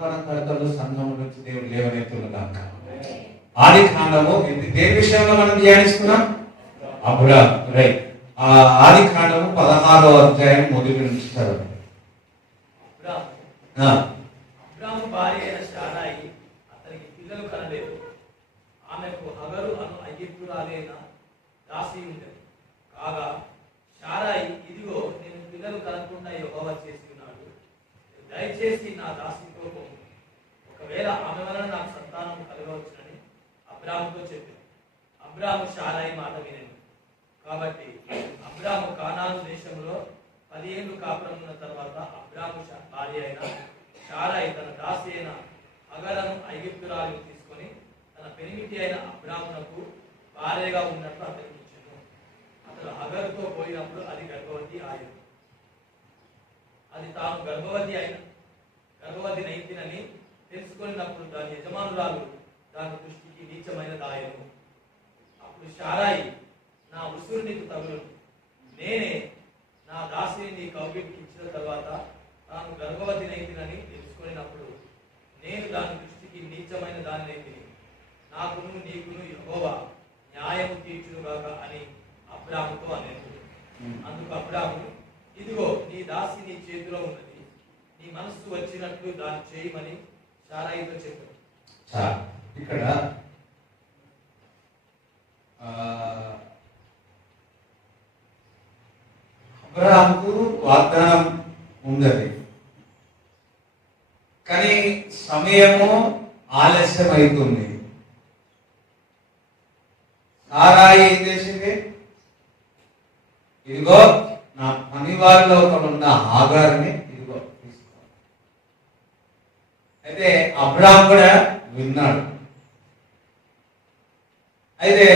విజ్ఞాపనకర్తలు సంఘం నుంచి దేవుడు లేవనెత్తుగాక. ఆది కాండము దేని విషయంలో మనం ధ్యానిస్తున్నాం? అబ్రాము. రైట్. ఆది కాండము 16వ అధ్యాయం మొదటి నుంచి చదవండి. అబ్రాము భార్య అయిన శారాయి అతనికి పిల్లలు కనలేదు. ఆమెకు హగరు అను ఐగుప్తురాలైన దాసి ఉండేది. కాగా శారాయి, ఇదిగో నేను పిల్లలు కనకుండా యెహోవా చేసి ఉన్నాడు, దయచేసి నా దాసితో పోము, ఒకవేళ ఆమె వలన నాకు సంతానం కలగవచ్చునని అబ్రాముతో చెప్పింది. అబ్రాము శారాయి మాట వినెను. కాబట్టి అబ్రాము కానాను దేశంలో 10 ఏళ్ళు కాపురం ఉన్న తర్వాత అబ్రాము భార్య అయిన శారాయి తన దాసి అయిన హగరను ఐగుప్తురాలిని తీసుకొని తన పెనిమిటి అయిన అబ్రామునకు భార్యగా ఉన్నట్లు అతనికి ఇచ్చెను. అతడు హగరుతో పోయినప్పుడు అది గర్భవతి ఆయను. అది తాను గర్భవతి నైతినని తెలుసుకున్నప్పుడు దాని యజమానురాలు దాని దృష్టికి నీచమైన దాయను. అప్పుడు శారాయి, నా ఉసురు నీకు తగులు, నేనే నా దాసిని నీ కౌగిటికి ఇచ్చిన తర్వాత తాను గర్భవతి నైతినని తెలుసుకున్నప్పుడు నేను దాని దృష్టికి నీచమైన దాని నైతిని, నాకును నీకును యెహోవా న్యాయము తీర్చునుగాక అని అబ్రాముతో అనేది. అందుకు అబ్రాము, ఇదిగో నీ దాసి నీ చేతిలో ఉన్నది, నీ మనస్సు వచ్చినట్లు దాన్ని చేయమని శారాయితో చెప్పాడు. ఇక్కడ అబ్రాహాముకు వాగ్దానం ఉన్నది, కానీ సమయము ఆలస్యం అవుతుంది. సారాయి ఏం చేసింది? ఇదిగో నా పని వారిలో ఒకడున్న హాగారుని ఇదిగో తీసుకో. అయితే అబ్రాహాము కూడా విన్నాడు. అయితే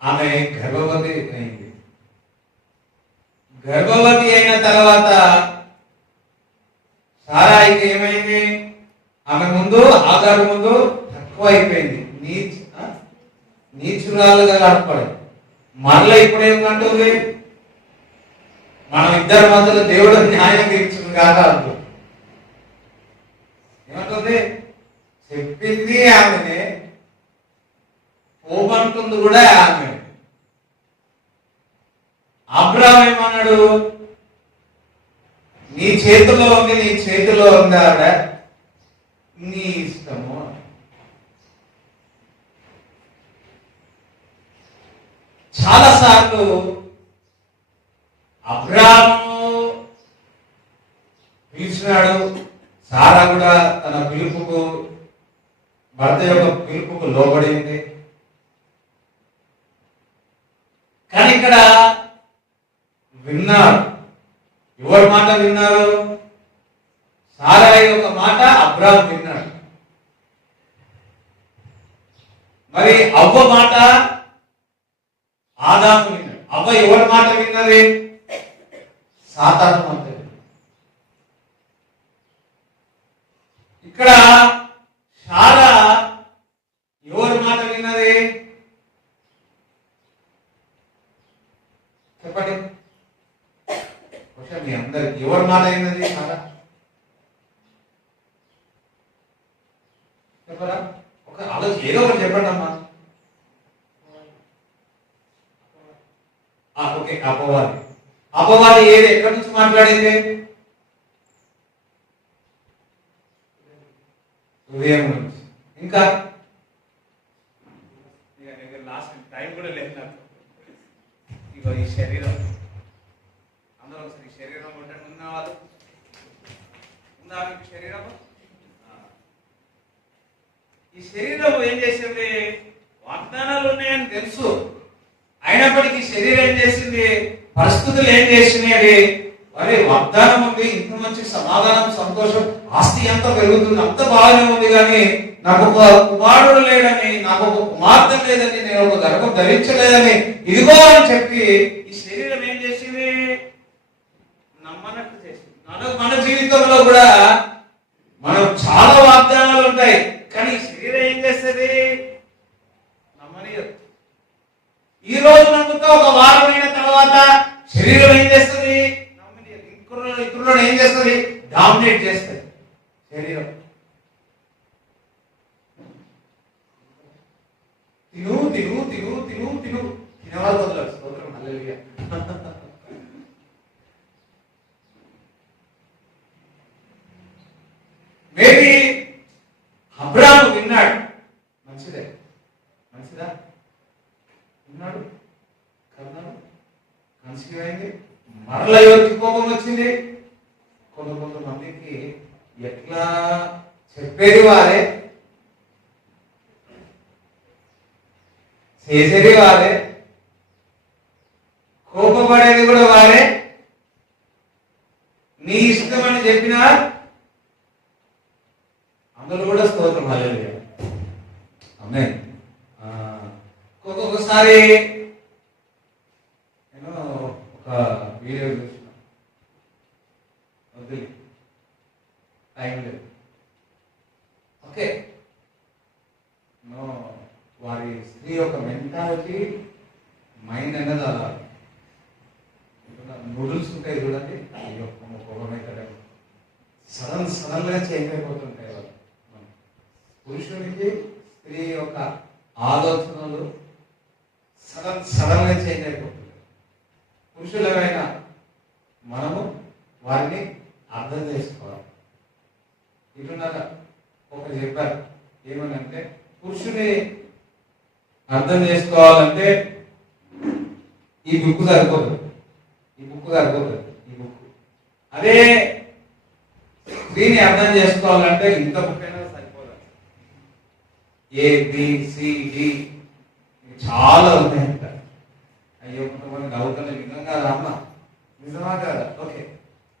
ఆమె గర్భవతి అయింది. గర్భవతి అయిన తర్వాత సారాయికి ఏమైంది? ఆమె ముందు ఆగారు ముందు తక్కువ అయిపోయింది, నీచురాలుగా గడపడు. మరలా ఇప్పుడు ఏమంటుంది? మనం ఇద్దరి మధ్యలో దేవుడు న్యాయం తీర్చును కాదు అంటూ ఏమంటుంది? చెప్పింది ఆమెనే, పోమంటుంది కూడా ఆమె. అబ్రాహాము ఏమన్నాడు? నీ చేతిలో ఉంది, నీ చేతిలో ఉంది ఆవిడ, నీ ఇష్టము. చాలాసార్లు అబ్రాహాము పిలిచినాడు, సారా కూడా తన పిలుపుకు, భర్త యొక్క పిలుపుకు లోబడింది. కానీ ఇక్కడ విన్నారు. ఎవరి మాట విన్నారు? సారాయి యొక్క మాట అబ్రాహాము విన్నాడు. మరి అవ్వ మాట ఆదాము విన్నాడు. అవ్వ ఎవరి మాట విన్నది? సాతాను మాట. ఇక్కడ సారా ఎవరి మాట విన్నది? చెప్పండి, మీ అందరు ఎవరి మాట అయినది? చెప్పరా? ఒక ఆలోచన, ఏదో ఒకటి చెప్పండి అమ్మా. ఓకే, అపవాది. అపవాది ఏది, ఎక్కడి నుంచి మాట్లాడింది? హృదయం నుంచి. ఇంకా లాస్ట్ టైం కూడా లేదు నాకు. ఇగో ఈ శరీరం, అందరూ ఒకసారి శరీరం ఉండండి. ఉన్న వాళ్ళు ఉందా మీకు శరీరం? ఈ శరీరం ఏం చేసింది? వాగ్దానాలు ఉన్నాయని తెలుసు, అయినప్పటికీ శరీరం ఏం చేసింది? పరిస్థితులు ఏం చేసినాయి? మరి వాగ్దానం ఉంది, ఇంత మంచి సమాధానం, సంతోషం, ఆస్తి ఎంత పెరుగుతుంది, అంత బాగానే ఉంది, కానీ నాకు ఒక కుమారుడు లేడని, నాకు ఒక కుమార్తె లేదని, నేను ఒక గర్భం ధరించలేదని ఇదిగో అని చెప్పి ఈ శరీరం ఏం చేసింది? నమ్మనట్టు చేసింది. మన జీవితంలో కూడా మనం చాలా వాగ్దానాలు ఉంటాయి, కానీ ఈ శరీరం ఏం చేస్తుంది? నమ్మనియదు. ఈ రోజు నమ్ముతా ఒక వారమైన తర్వాత శరీరం ఏం చేస్తుంది? ఇతరులను ఏం చేస్తుంది? డామినేట్ చేస్తుంది శరీరం. తిను తిను తిను తిను తినేవాళ్ళు వదలరు. స్తోత్రం హల్లెలూయా. మేబీ అబ్రాము విన్నాడు, మంచిదే, మంచిదా, విన్నాడు, కన్నాడు, మంచిగా అయింది. మరల ఎవరికి కోపం వచ్చింది? కొంతమందికి ఎట్లా చెప్పేది వారే, చేసేది వారే, కోపపడేది కూడా వారే. నీ ఇష్టం అని చెప్పినా అందులో కూడా స్తోత్రం హల్లెలూయా. ఆమేన్. ఒక్కొక్కసారి నేను ఒక వీడియో చూసిన, వద్దు టైం లేదు, ఓకే, వారి స్త్రీ యొక్క మెంటాలిటీ మైండ్ అనేది అలా. నూడిల్స్ ఉంటాయి చూడండి, అయ్యో కోపమైతే సడన్ గా చేంజ్ అయిపోతుంటాయి వాళ్ళు. పురుషునికి స్త్రీ యొక్క ఆలోచనలు సడన్ గా చేంజ్ అయిపోతుంది. పురుషులమైనా మనము వారిని అర్థం చేసుకోవాలి. ఇటున్నారా ఒకరు చెప్పారు ఏమనంటే, పురుషుని అర్థం చేసుకోవాలంటే ఈ బుక్ సరిపోతుంది, ఈ బుక్ సరిపోతుంది, ఈ బుక్. అదే స్త్రీని అర్థం చేసుకోవాలంటే ఇంత బుక్ అయినా సరిపోదు. ABCD చాలా ఉన్నాయంట. అయ్యో కొంతమంది నవ్వుతున్న విధం కాదు అమ్మ, నిజమా కాదా? Okay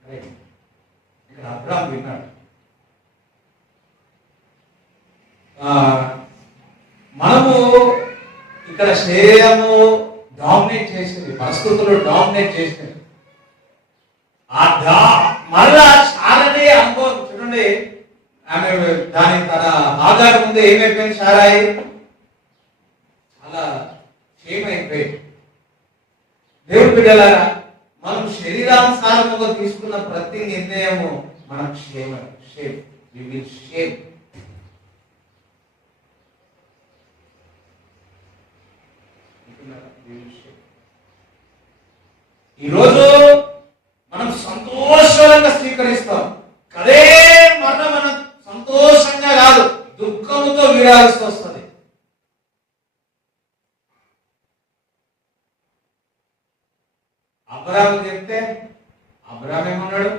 right. ఇక్కడ అబ్రాము విన్నాడు. మనము ఇక్కడ శరీరము డామినేట్ చేసింది, పరిస్థితులు డామినేట్ చేసింది. మరలా చాలానే అనుభవం చూడండి. ఆమె దాని తన ఆధార ముందు ఏమైపోయింది? సారాయి చాలా క్షేమైపోయింది. దేవుడు బిడ్డలారా, మనం శరీరానుసారముగా తీసుకున్న ప్రతి నిర్ణయము మన క్షేమం. ఈరోజు మనం సంతోషంగా స్వీకరిస్తాం, అదే మరణం మనం సంతోషంగా కాదు, దుఃఖంతో వీడాల్సి వస్తుంది. అబ్రాము చెప్తే అబ్రాము ఏమన్నాడు?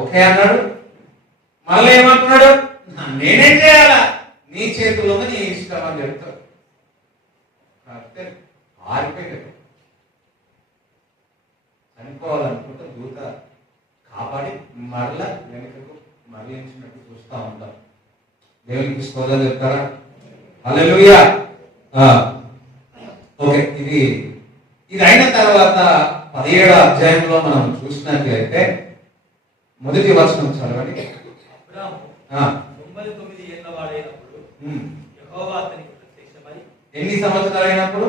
ఓకే అన్నాడు. మళ్ళీ ఏమంటున్నాడు? నేనేం చేయాలా? నీ చేతుల్లో నీ ఇష్టం అని చెప్తాడు. ఆరిపోయాడు. చనిపోవాలనుకుంటే దూత కాపాడి మరలా వెనుకకు మరలించినట్టు చూస్తూ ఉంటాం. దేవునికి స్తోత్రం చెప్తారా? హల్లెలూయా. ఓకే, ఇది అయిన తర్వాత 17వ అధ్యాయంలో మనం చూసినట్లయితే మొదటి వచనం చదవండి. అబ్రాము 99 ఏళ్ల వాడైనప్పుడు యెహోవా అతనికి ప్రత్యక్షమై, ఎన్ని సంవత్సరాలు అయినప్పుడు?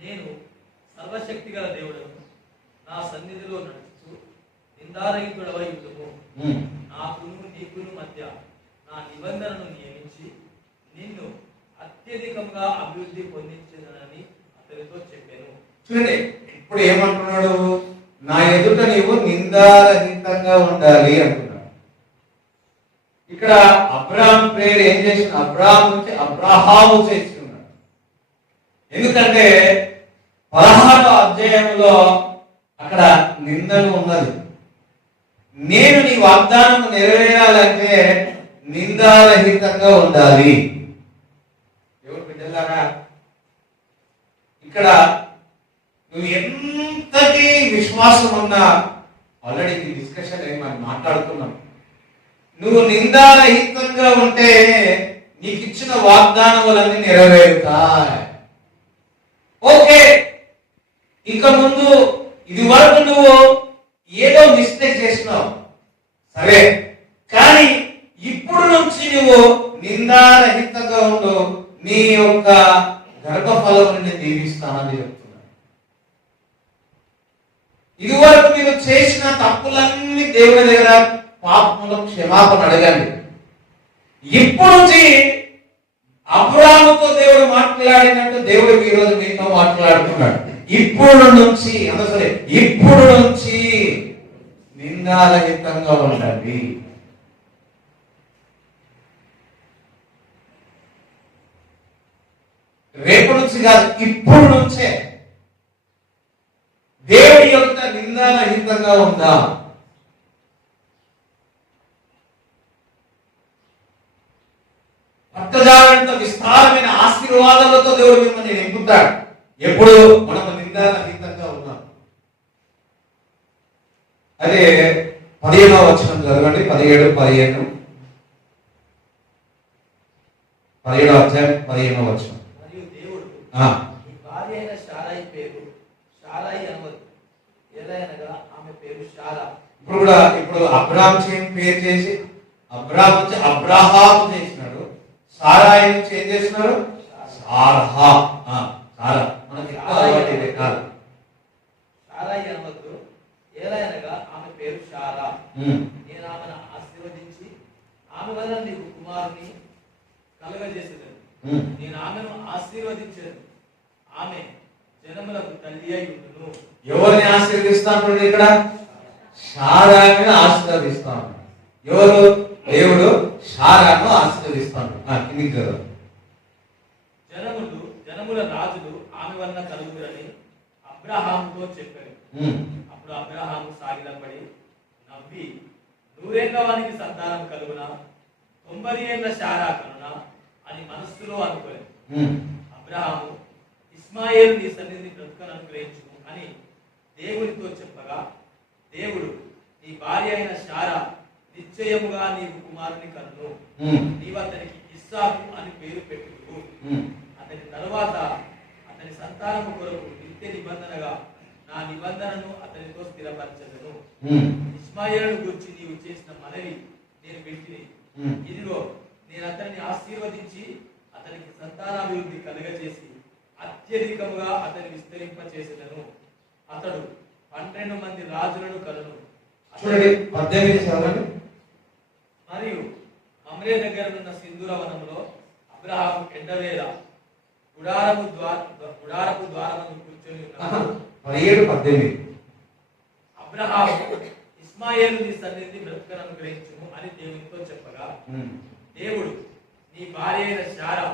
నేను సర్వశక్తిగల దేవుడను, నా సన్నిధిలో నడుచు నిందారహితుడవై ఉండుము. నాకును నీకును మధ్య నా నిబంధనను నియమించి నిన్ను అత్యధికంగా అభివృద్ధి పొందించదనని అతనితో చెప్పాను. చూడండి, ఇప్పుడు ఏమంటున్నాడు? నా ఎదుట నీవు నిందారహితంగా ఉండాలి అంటున్నాడు. ఇక్కడ అబ్రాహాము పేరు ఏం చేసిన? అబ్రాహాము నుంచి అబ్రహాము చేస్తున్నాడు. ఎందుకంటే 16వ అధ్యాయంలో అక్కడ నిందలు ఉన్నది. నేను నీ వాగ్దానం నెరవేరాలంటే నిందారహితంగా ఉండాలి. ఎవరు బిడ్డలారా, ఇక్కడ నువ్వు ఎంతటి విశ్వాసం ఉన్నా, ఆల్రెడీ ఈ డిస్కషన్ మనం మాట్లాడుతున్నాం, నువ్వు నిందారహితంగా ఉంటే నీకు ఇచ్చిన వాగ్దానములన్నీ నెరవేరుతాయి. ఓకే, ఇక ముందు ఇది వరకు నువ్వు ఏదో మిస్టేక్ చేసినావు సరే, కానీ ఇప్పుడు నుంచి నువ్వు నిందారహితంగా ఉండు, నీ యొక్క గర్భఫలం నుండి దీవిస్తానని చెప్తున్నాను. ఇది వరకు మీరు చేసిన తప్పులన్నీ దేవుని దగ్గర పాపములో క్షమాపణ అడగండి. ఇప్పుడు నుంచి అబ్రాహాముతో దేవుడు మాట్లాడినట్టు దేవుడు ఈ రోజు మీతో మాట్లాడుతున్నాడు. ఇప్పుడు నుంచి సరే ఇప్పుడు నుంచి నిందారహితంగా ఉండండి. రేపు నుంచి కాదు, ఇప్పుడు నుంచే దేవుడి యొక్క నిందారహితంగా ఉందా? పట్టజాలంత విస్తారమైన ఆశీర్వాదాలతో దేవుడు మిమ్మల్ని నింపుతాడు. ఎప్పుడు మనం నిందారహితంగా ఉన్నాం. అదే 15వ వచనం చదవండి. 17, 15. 17వ అధ్యాయం 15వ వచనం. మరియు దేవుడు ఈ భార్య అయిన శారాయి పేరు శారాయి అనవద్దు, ఏదైనగా ఆమె పేరు శారా. ఇప్పుడు అబ్రాహాం పేరు చేసి అబ్రాహాం నుంచి అబ్రహాము చేసినాడు. సారాయి నుంచి ఏం చేస్తున్నాడు? సారా. మనకి శారాయి అనవద్దు, ఏదైనగా ఆమె పేరు శారా. నేను ఆమెను ఆశీర్వదించి ఆమె వలన నీకు కుమారుని కలుగజేసేదని. నేను ఆమెను ఆశీర్వదించాను, ఆమె జనములకు తల్లి అయి ఉండును. ఎవరిని ఆశీర్వదిస్తాను? ఇక్కడ శారాని ఆశీర్వదిస్తాను. ఎవరు? దేవుడు శారాను ఆశీర్వదిస్తాను. జనముల రాజులు ఆమె వలన కలుగురని అబ్రహాముతో చెప్పాడు. అప్పుడు అబ్రహాము సాగిలపడి నవ్వి, 100 ఏళ్ల వానికి సంతానం కలుగునా, 90 ఏళ్ల శారా కలునా అని మనస్సులో అనుకోలేదు. అబ్రహాము, ఇస్మాయేలు నీ సన్నిధిని బ్రతుకను అనుగ్రహించును అని దేవునితో చెప్పగా, దేవుడు నీ భార్య అయిన శారా నిశ్చయముగా నీకు కుమారుని కనును, నీవు అతనికి ఇస్సాకు అని పేరు పెట్టుకు. అతని తరువాత అతని సంతానము కొరకు నిత్య నిబంధనగా నా నిబంధనను అతనితో స్థిరపరచదను. ఇస్మాయేలును గురించి నీవు చేసిన మనవి నేను వింటిని. ఇదిగో నేను అతన్ని ఆశీర్వదించి అతనికి సంతానాభివృద్ధి కలుగజేసి అత్యధికముగా అతని విస్తరింప చేసేదను. అతడు 12 మంది రాజులను కలును. మరియు మమ్రే దగ్గరనున్న సింధూర వనములో అబ్రహాము ఎండవేళ గుడారపు ద్వారమును కూర్చొని ఉన్నాడు. 17, 18. అబ్రహాము, ఇస్మాయేలు నీ సన్నిధిని బ్రతుకను అనుగ్రహించుము అని దేవునితో చెప్పగా, దేవుడు నీ భార్య అయిన శారా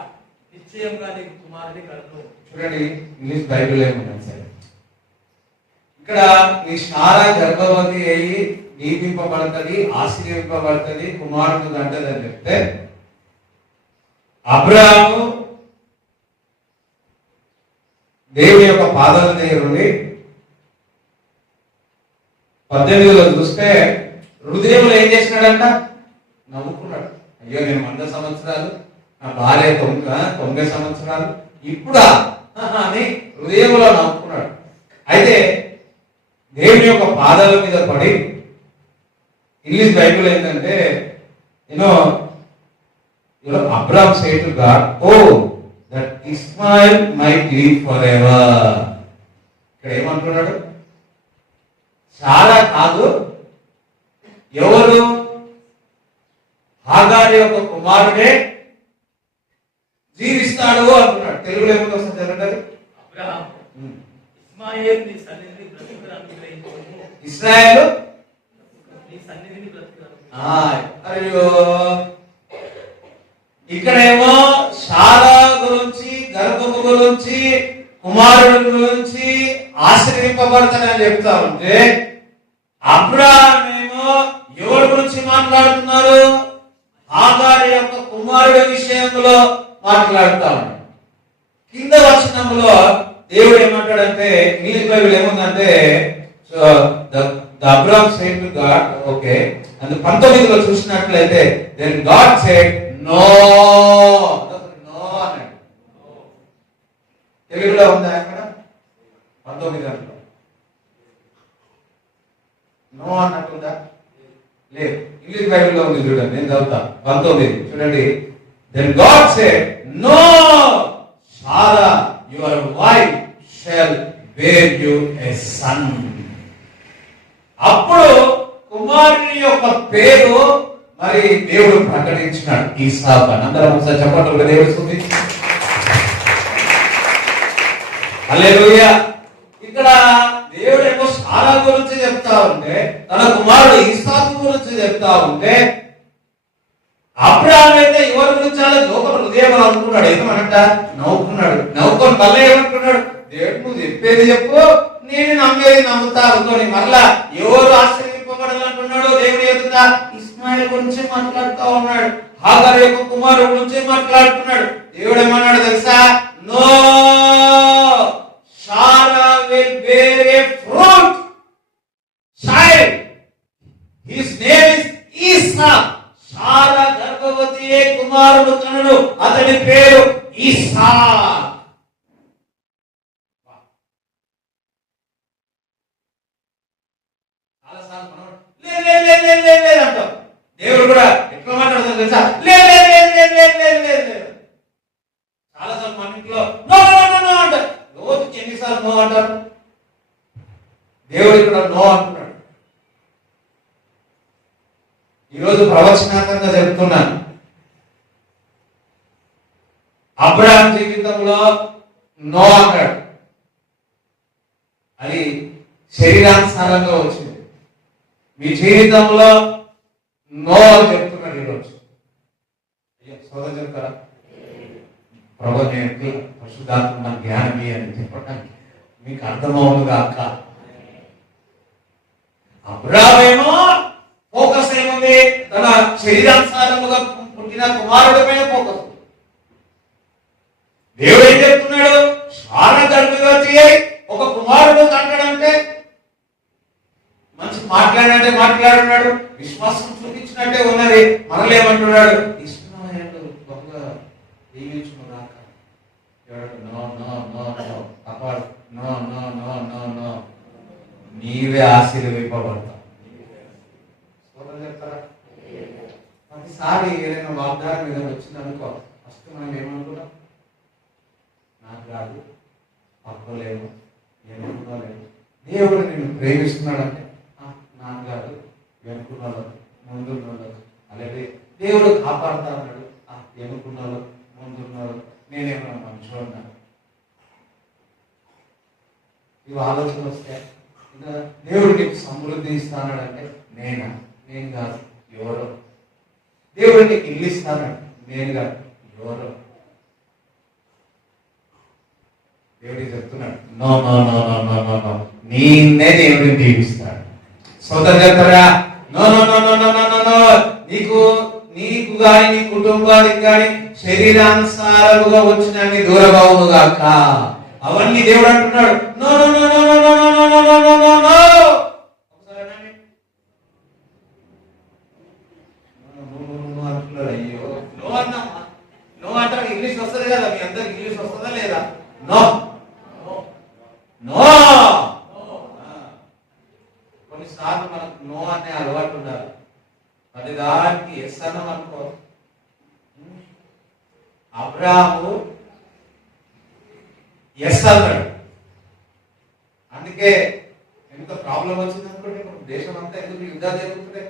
నిశ్చయంగా నీకు కుమారుని కలును. చూడండి, ఇంగ్లీష్ బైబిల్ ఏముంటుంది సార్? ఇక్కడ ఈ శారా గర్భవతి అయ్యి దీపింపబడుతుంది, ఆశీర్వింపబడుతుంది, కుమారుడు అంటది అని చెప్తే, అబ్రహాము దేవుని యొక్క పాదాల దగ్గర ఉండి 18లో చూస్తే హృదయంలో ఏం చేసినాడంట? నవ్వుకున్నాడు. అయ్యో, నేను 100 సంవత్సరాలు, నా భార్య 90 సంవత్సరాలు, ఇప్పుడా అని హృదయంలో నవ్వుకున్నాడు. అయితే దేవుని యొక్క పాదాల మీద పడి, ఇంగ్లీష్ బైబిల్ ఏంటంటే, Abraham said to God, oh, that Ishmael might live forever. ఇక్కడ ఏమంటున్నాడు? చాలా కాదు, ఎవరు? హాగారు యొక్క కుమారుడే జీవిస్తాడు అంటున్నాడు. తెలుగులో ఏమిటి వస్తుంది చదవండి. అబ్రహాము, ఇస్మాయేలు నీ సన్నిధిని బ్రతుకును అనుగ్రహించుము. ఇశ్రాయేలు నీ సన్నిధిని బ్రతుకును. అయ్యో, ఇక్కడేమో శారా గురించి, గర్భము గురించి, కుమారుడి గురించి ఆశీర్వింపబడతానని చెప్తా ఉంటే, అబ్రహాము ఏమో ఎవరి గురించి మాట్లాడుతున్నారు? హాగారు యొక్క కుమారుడి విషయంలో మాట్లాడుతా ఉన్నాడు. కింద వచనంలో దేవుడు ఏమంటాడంటే, ఇంగ్లీష్ బైబిల్ ఏముందంటే, Abraham said to God, okay, and 19లో చూసినట్లయితే, then God said no. No అన్నాడు. తెలుగులో ఉందా అక్కడ? 19లో నో అన్నట్టుందా? లేదు. ఇంగ్లీష్ బైబిల్లో ఉంది, చూడండి, నేను చదువుతా. 19 చూడండి. Then God said, no, Sarah, your wife shall bear you a son. అప్పుడు కుమారుని యొక్క పేరు మరి దేవుడు ప్రకటించినాడు ఈసాకు అని. అందరం ఒకసారి చెప్పండి దేవుడు స్తుతి. హల్లెలూయా. ఇక్కడ దేవుడు ఏమో సారా గురించి చెప్తా ఉంటే, తన కుమారుడు ఈసాకు గురించి చెప్తా ఉంటే, అబ్రాహాం అయితే ఎవరి గురించి చాలా జోకం హృదయం అనుకున్నాడు. ఏమనంట నవ్వుకున్నాడు. నవ్వుకొని మళ్ళీ ఏమనుకున్నాడు, దేవుడు నువ్వు చెప్పేది చెప్పు, నేను నమ్మేది నమ్ముతా అనుకోని మళ్ళా ఎవరు ఆశ్చర్యింపబడాలంటున్నాడు దేవుడు ఎదుట ఇస్మాయిల్ గురించి మాట్లాడుతూ ఉన్నాడు. హాగర్ యొక్క కుమారుడు గురించి మాట్లాడుతున్నాడు. దేవుడు ఏమన్నాడు తెలుసా, no Sarah will bear a fruit child. His name is Isaac. సారా గర్భవతి కుమారుడు కనుడు, అతని పేరు ఇస్సాక్. అంటాం. దేవుడు కూడా ఎట్లా మాట్లాడుతుంది తెలుసా, చాలాసార్లు మన ఇంట్లో నో అంటారు. రోజుకి ఎన్నిసార్లు నో అంటారు? దేవుడు ఇక్కడ నో అంటున్నాడు. ఈరోజు ప్రవచనాత్మకంగా చెప్తున్నాను. అబ్రహాం జీవితంలో నో అన్నాడు, అది శరీరానుసారంగా వచ్చింది. మీ జీవితంలో నో అని చెప్తున్నాడు ఈరోజు. సోదరు చెప్తారా, ప్రభు నేను పరిశుద్ధాత్మ జ్ఞానమే అని చెప్పడానికి మీకు అర్థమవునుగా అక్క. అబ్రహామేమో ఫోకస్ ఏముంది, తన శరీరానుసారముగా పుట్టిన కుమారుడి పైన ఫోకస్. దేవుడు ఏం చెప్తున్నాడు, సారా గర్భవతి ఒక కుమారుడు కంటాడంటే మంచి మాట్లాడినట్టే మాట్లాడున్నాడు, విశ్వాసం చూపించినట్టే ఉన్నది. మనలేమంటున్నాడు, ఇస్మాయిలు బాగా దీవించుకున్నాక no no no no అపాడు, no no no no no, నీవే ఆశీర్వదింపబడతావు. ప్రతిసారి ఏదైనా వాగ్దానం ఏదైనా వచ్చిందనుకో, ఫస్ట్ మనం ఏమనుకున్నాం, నాకు రాదు, పక్కలేము, ఏమనుకోలేము. దేవుడు నేను ప్రేమిస్తున్నాడంటే నాకు కాదు, వెనుకున్నాడు, ముందున్నాడు. అలాగే దేవుడు కాపాడుతా ఉన్నాడు, వెనుకున్నాడు, ముందున్నాడు, నేనేమన్నా మంచోన్నాను. ఇవి ఆలోచన వస్తే దేవుడు నీకు సమృద్ధి ఇస్తానంటే నేను కాదు, ఎవరో. దేవుడు నీకు ఇల్లు ఇస్తానంటే నేను కాదు, ఎవరో. దేవుడికి చెప్తున్నాడు, no no no no no no no, నిన్నే దేవుడిని దీవిస్తాడు. సోదరు చెప్తారా, no no no no no no no, నీకు గాని నీ కుటుంబానికి గాని శరీరానుసారముగా వచ్చిన దూరబావును గాక. అవన్నీ దేవుడు అంటున్నాడు, no no no no no no no no no no no no. అయ్యో నో అన్నా, నో అంటారు. ఇంగ్లీష్ వస్తుంది కదా, మీ అందరికి ఇంగ్లీష్ వస్తుందా లేదా? No no. కొన్నిసార్లు మనకు నో అనే అలవాటు ఉండాలి. ప్రతి దానికి ఎస్ అన్నాం అనుకో. అబ్రాహాము ఎస్ అన్నాడు, అందుకే ఎంత ప్రాబ్లం వచ్చింది అనుకోండి. దేశం అంతా ఎందుకు యుద్ధాలు జరుగుతున్నాయి.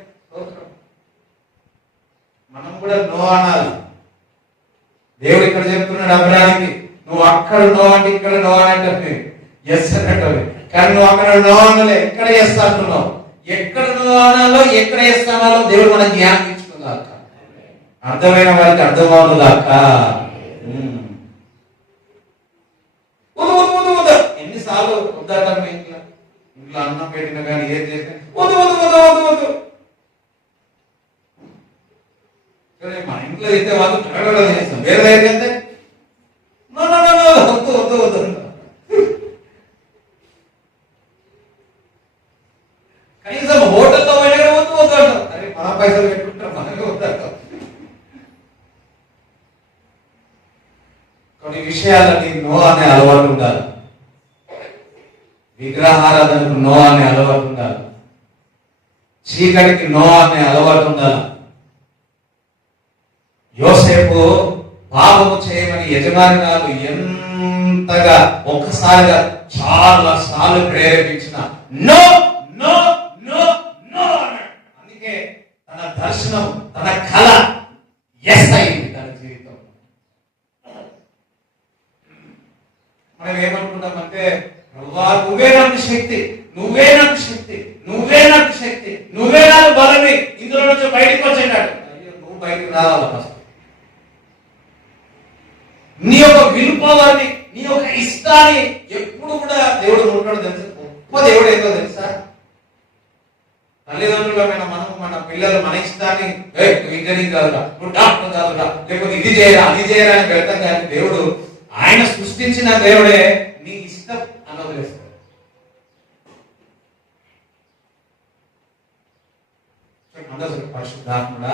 మనం కూడా నో అనాలి. దేవుడు ఇక్కడ చెప్తున్నాడు అబ్రాహాముకి, నువ్వు అక్కడ నో అంటే ఇక్కడ నో అంటే ఎస్ అన్నట్టు. కానీ నువ్వు అక్కడ నో అనలే, ఇక్కడ ఎస్ అంటున్నావు. ఎక్కడ నో అనాలో ఎక్కడ ఎస్ అనాలో దేవుడు మనకు జ్ఞానం ఇచ్చుకుందాక, అర్థమైన వారికి అర్థమవును దాక. ఎన్నిసార్లు వద్దాం, ఇంట్లో అన్నం పెట్టినా కానీ ఏం చేసినా వద్దు వద్దు వద్దు వద్దు వద్దు. మా ఇంట్లో అయితే వాళ్ళు కడగడ చేస్తాం, వేరే దగ్గర అయితే వద్దు వద్దు వద్దు. కనీసం హోటల్లో పోయినా వద్దు వద్దు అంటారు. అరే మన పైసలు పెట్టుకుంటారు, మనకి వద్దంటారు. కొన్ని విషయాలని నో అనే అలవాటు ఉండాలి. విగ్రహారాధనకు నో అనే అలవాటు ఉండాలి. చీకటికి నో అనే అలవాటు ఉండాలి. యోసేపు పాపము చేయమని యజమానురాలు ఎంతగా ఒక్కసారిగా చాలా సార్లు ప్రేరేపించిన నో నో నో నో అన్నాడు. అందుకే తన దర్శనం, తన కళ ఎస్ అయింది తన జీవితం. మనం ఏమనుకుంటామంటే ప్రభువా నువ్వే నాకు శక్తి, నువ్వే నాకు శక్తి, నువ్వే నాకు శక్తి, నువ్వే నాకు బలమి, ఇందులో నుంచి బయటకు వచ్చేటాడు. అయ్యో నువ్వు బయటకు రావాలి ఫస్ట్. నీ యొక్క విల్ పవర్ని, నీ యొక్క ఇష్టాన్ని ఎప్పుడు కూడా దేవుడు ఉంటాడు తెలుసా. గొప్ప దేవుడు ఏదో తెలుసా, తల్లిదండ్రులమైన మనం మన పిల్లలు మన ఇష్టాన్ని నువ్వు ఇంజనీరింగ్ కాదురా, నువ్వు డాక్టర్ కాదురా, లేకపోతే ఇది చేయరా అది చేయరా అని పెడతాం. కానీ దేవుడు ఆయన సృష్టించిన దేవుడే నీ ఇష్టం అని వదిలేస్తాడు. అందరూ పరిశుద్ధాత్ముడా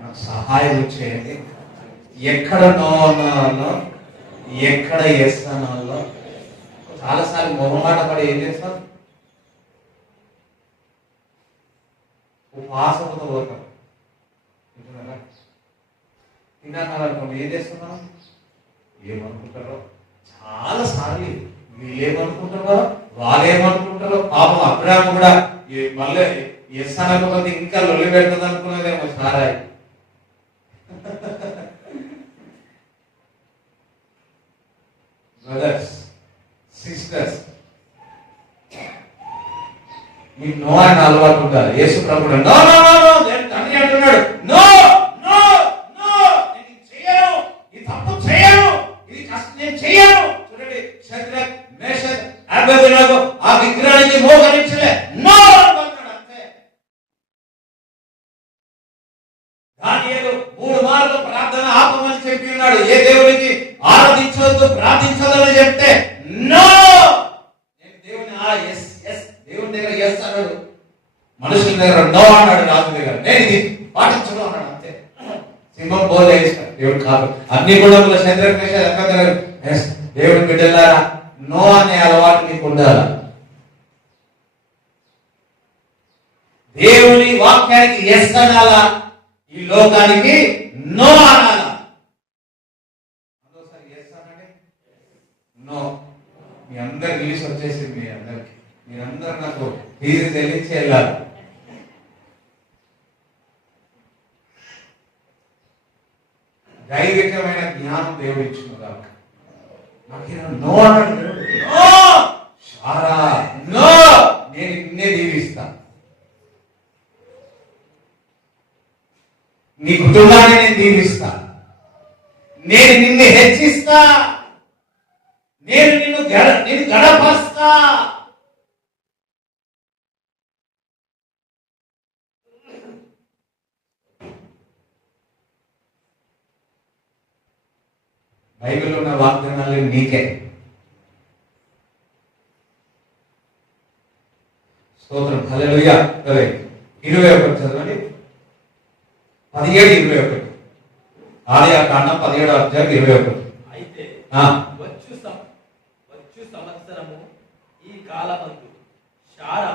నాకు సహాయం చేయండి, ఎక్కడ నో అన్నో ఎక్కడ ఎస్ అన్నో. చాలాసార్లు మొహమాట పడి ఏం చేస్తాం, ఉపవాసంతో పోతాం. తిన్నాక ఏం చేస్తున్నాం, ఏమనుకుంటారో చాలా సార్లు వీళ్ళేమనుకుంటారో వాళ్ళేమనుకుంటారో. పాపం అబ్రాహాము కూడా మళ్ళీ ఎస్ అనకపోతే ఇంకా లొల్లి పెడుతుంది అనుకున్నదేమో సారాయి. బ్రదర్స్ సిస్టర్స్, మీ నో అని అలవాటు ఉండాలి. యేసు ప్రభుడు నో నో నో నో తండ్రి అంటున్నాడు నో నో నో, నేను చేయను, ఈ తప్పు చేయను, ఇది కష్టం నేను చేయను. చూడండి షద్రక్ మేషక్ అబేద్నెగో ఆ విగ్రహానికి మోకరించలే, నో అన్నాడు అంతే. దానియేలు 3 మార్లు ప్రార్థన ఆపమని చెప్పి ఉన్నాడు. ఏ దేవునికి ఆరాధించవద్దు ప్రార్థించవద్దని చెప్తే నో, నేను దేవుని ఎస్ ఎస్, దేవుని దగ్గర ఎస్ అన్నాడు, మనుషుల దగ్గర నో అన్నాడు. రాజు దగ్గర నేను ఇది పాటించడం అన్నాడు అంతే. సింహం బోధ చేస్తాడు దేవుడు కాదు. అన్ని గుణముల దేవుని బిడ్డలారా నో అనే అలవాటు నీకు ఉండాలి. దేవుని వాక్యానికి ఎస్ అనాలా, ఈ లోకానికి నో అనాలా. ఎస్ అనండి, నో. మీ అందరు ఇంగ్లీష్ వచ్చేసింది, మీ అందరికి, మీరందరూ నాకు ఫీజు తెలిసి వెళ్ళాలి. దైవికమైన జ్ఞానం దేవుడు ఇచ్చిన దాకా నాకు నో అన్నాడు దేవుడు. నో సారా నో, నేను నిన్నే దీవిస్తా, నీ కుటుంబాన్ని నేను దీవిస్తా, నేను నిన్ను హెచ్చిస్తా, నేను నిన్ను గడపస్తా. బైబిల్లో ఉన్న వాగ్దానాలు నీకే. స్తోత్రం, హల్లెలూయా. 21 చదవండి, 17-21. ఆదికాండం 17వ అధ్యాయం 21. అయితే వచ్చు సంవత్సరము ఈ కాలమందు శారా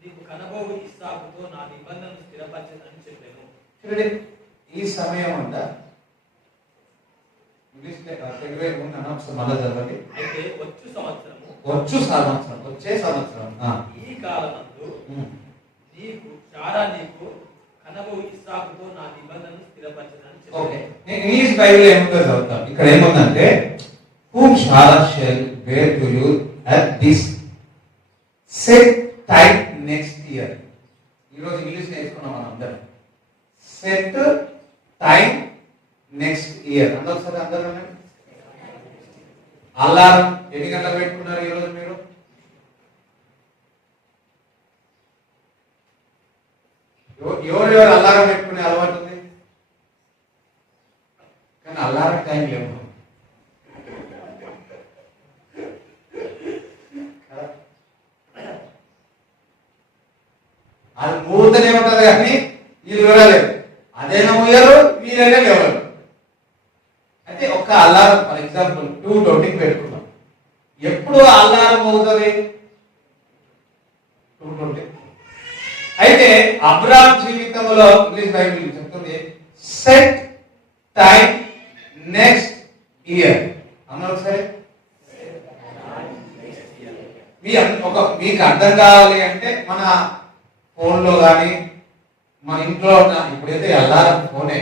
నీకు కనబోవు ఇస్సాకుతో నా నిబంధనను స్థిరపరచదని చెప్పాను. చూడండి ఈ సమయం అంట ఇంగ్లీష్ మళ్ళా చదవండి. అయితే వచ్చు సంవత్సరము, వచ్చే సంవత్సరం ఈ కాలమందు నీకు శారా నీకు కనబోవు ఇస్సాకుతో నా నిబంధనను స్థిరపరచదని చెప్పాను. ఓకే, నేను ఇంగ్లీష్ బైబిల్ ఏముందో చదువుతాను. ఇక్కడ ఏముందంటే whom Sarah shall bear to you at this set time next year. ఈరోజు ఇంగ్లీష్ నేర్చుకున్నాం మనం అందరం. Set time next year. అందరూ అలారం ఎన్ని గంటలకు పెట్టుకున్నారు ఈరోజు మీరు? ఎవరు అలారం పెట్టుకునే అలవాటు ఉంది, కానీ అలారం టైం లేవు. అది మూతనే ఉంటది కానీ వీళ్ళు వివరాలేదు. అదేనా పోయారు, వీళ్ళైనా లేవరు. అయితే ఒక అలారం ఫర్ ఎగ్జాంపుల్ 2:20 పెట్టుకున్నాం. ఎప్పుడు అలారం అవుతుంది? 2:20. అయితే అబ్రాహాం జీవితంలో ఇంగ్లీష్ బైబిల్ చెప్తుంది సెట్ టైం నెక్స్ట్ ఇయర్ అన్నారు. సరే, మీకు అర్థం కావాలి అంటే మన ఫోన్లో కానీ మన ఇంట్లో ఉన్న ఇప్పుడైతే అలారం ఫోనే,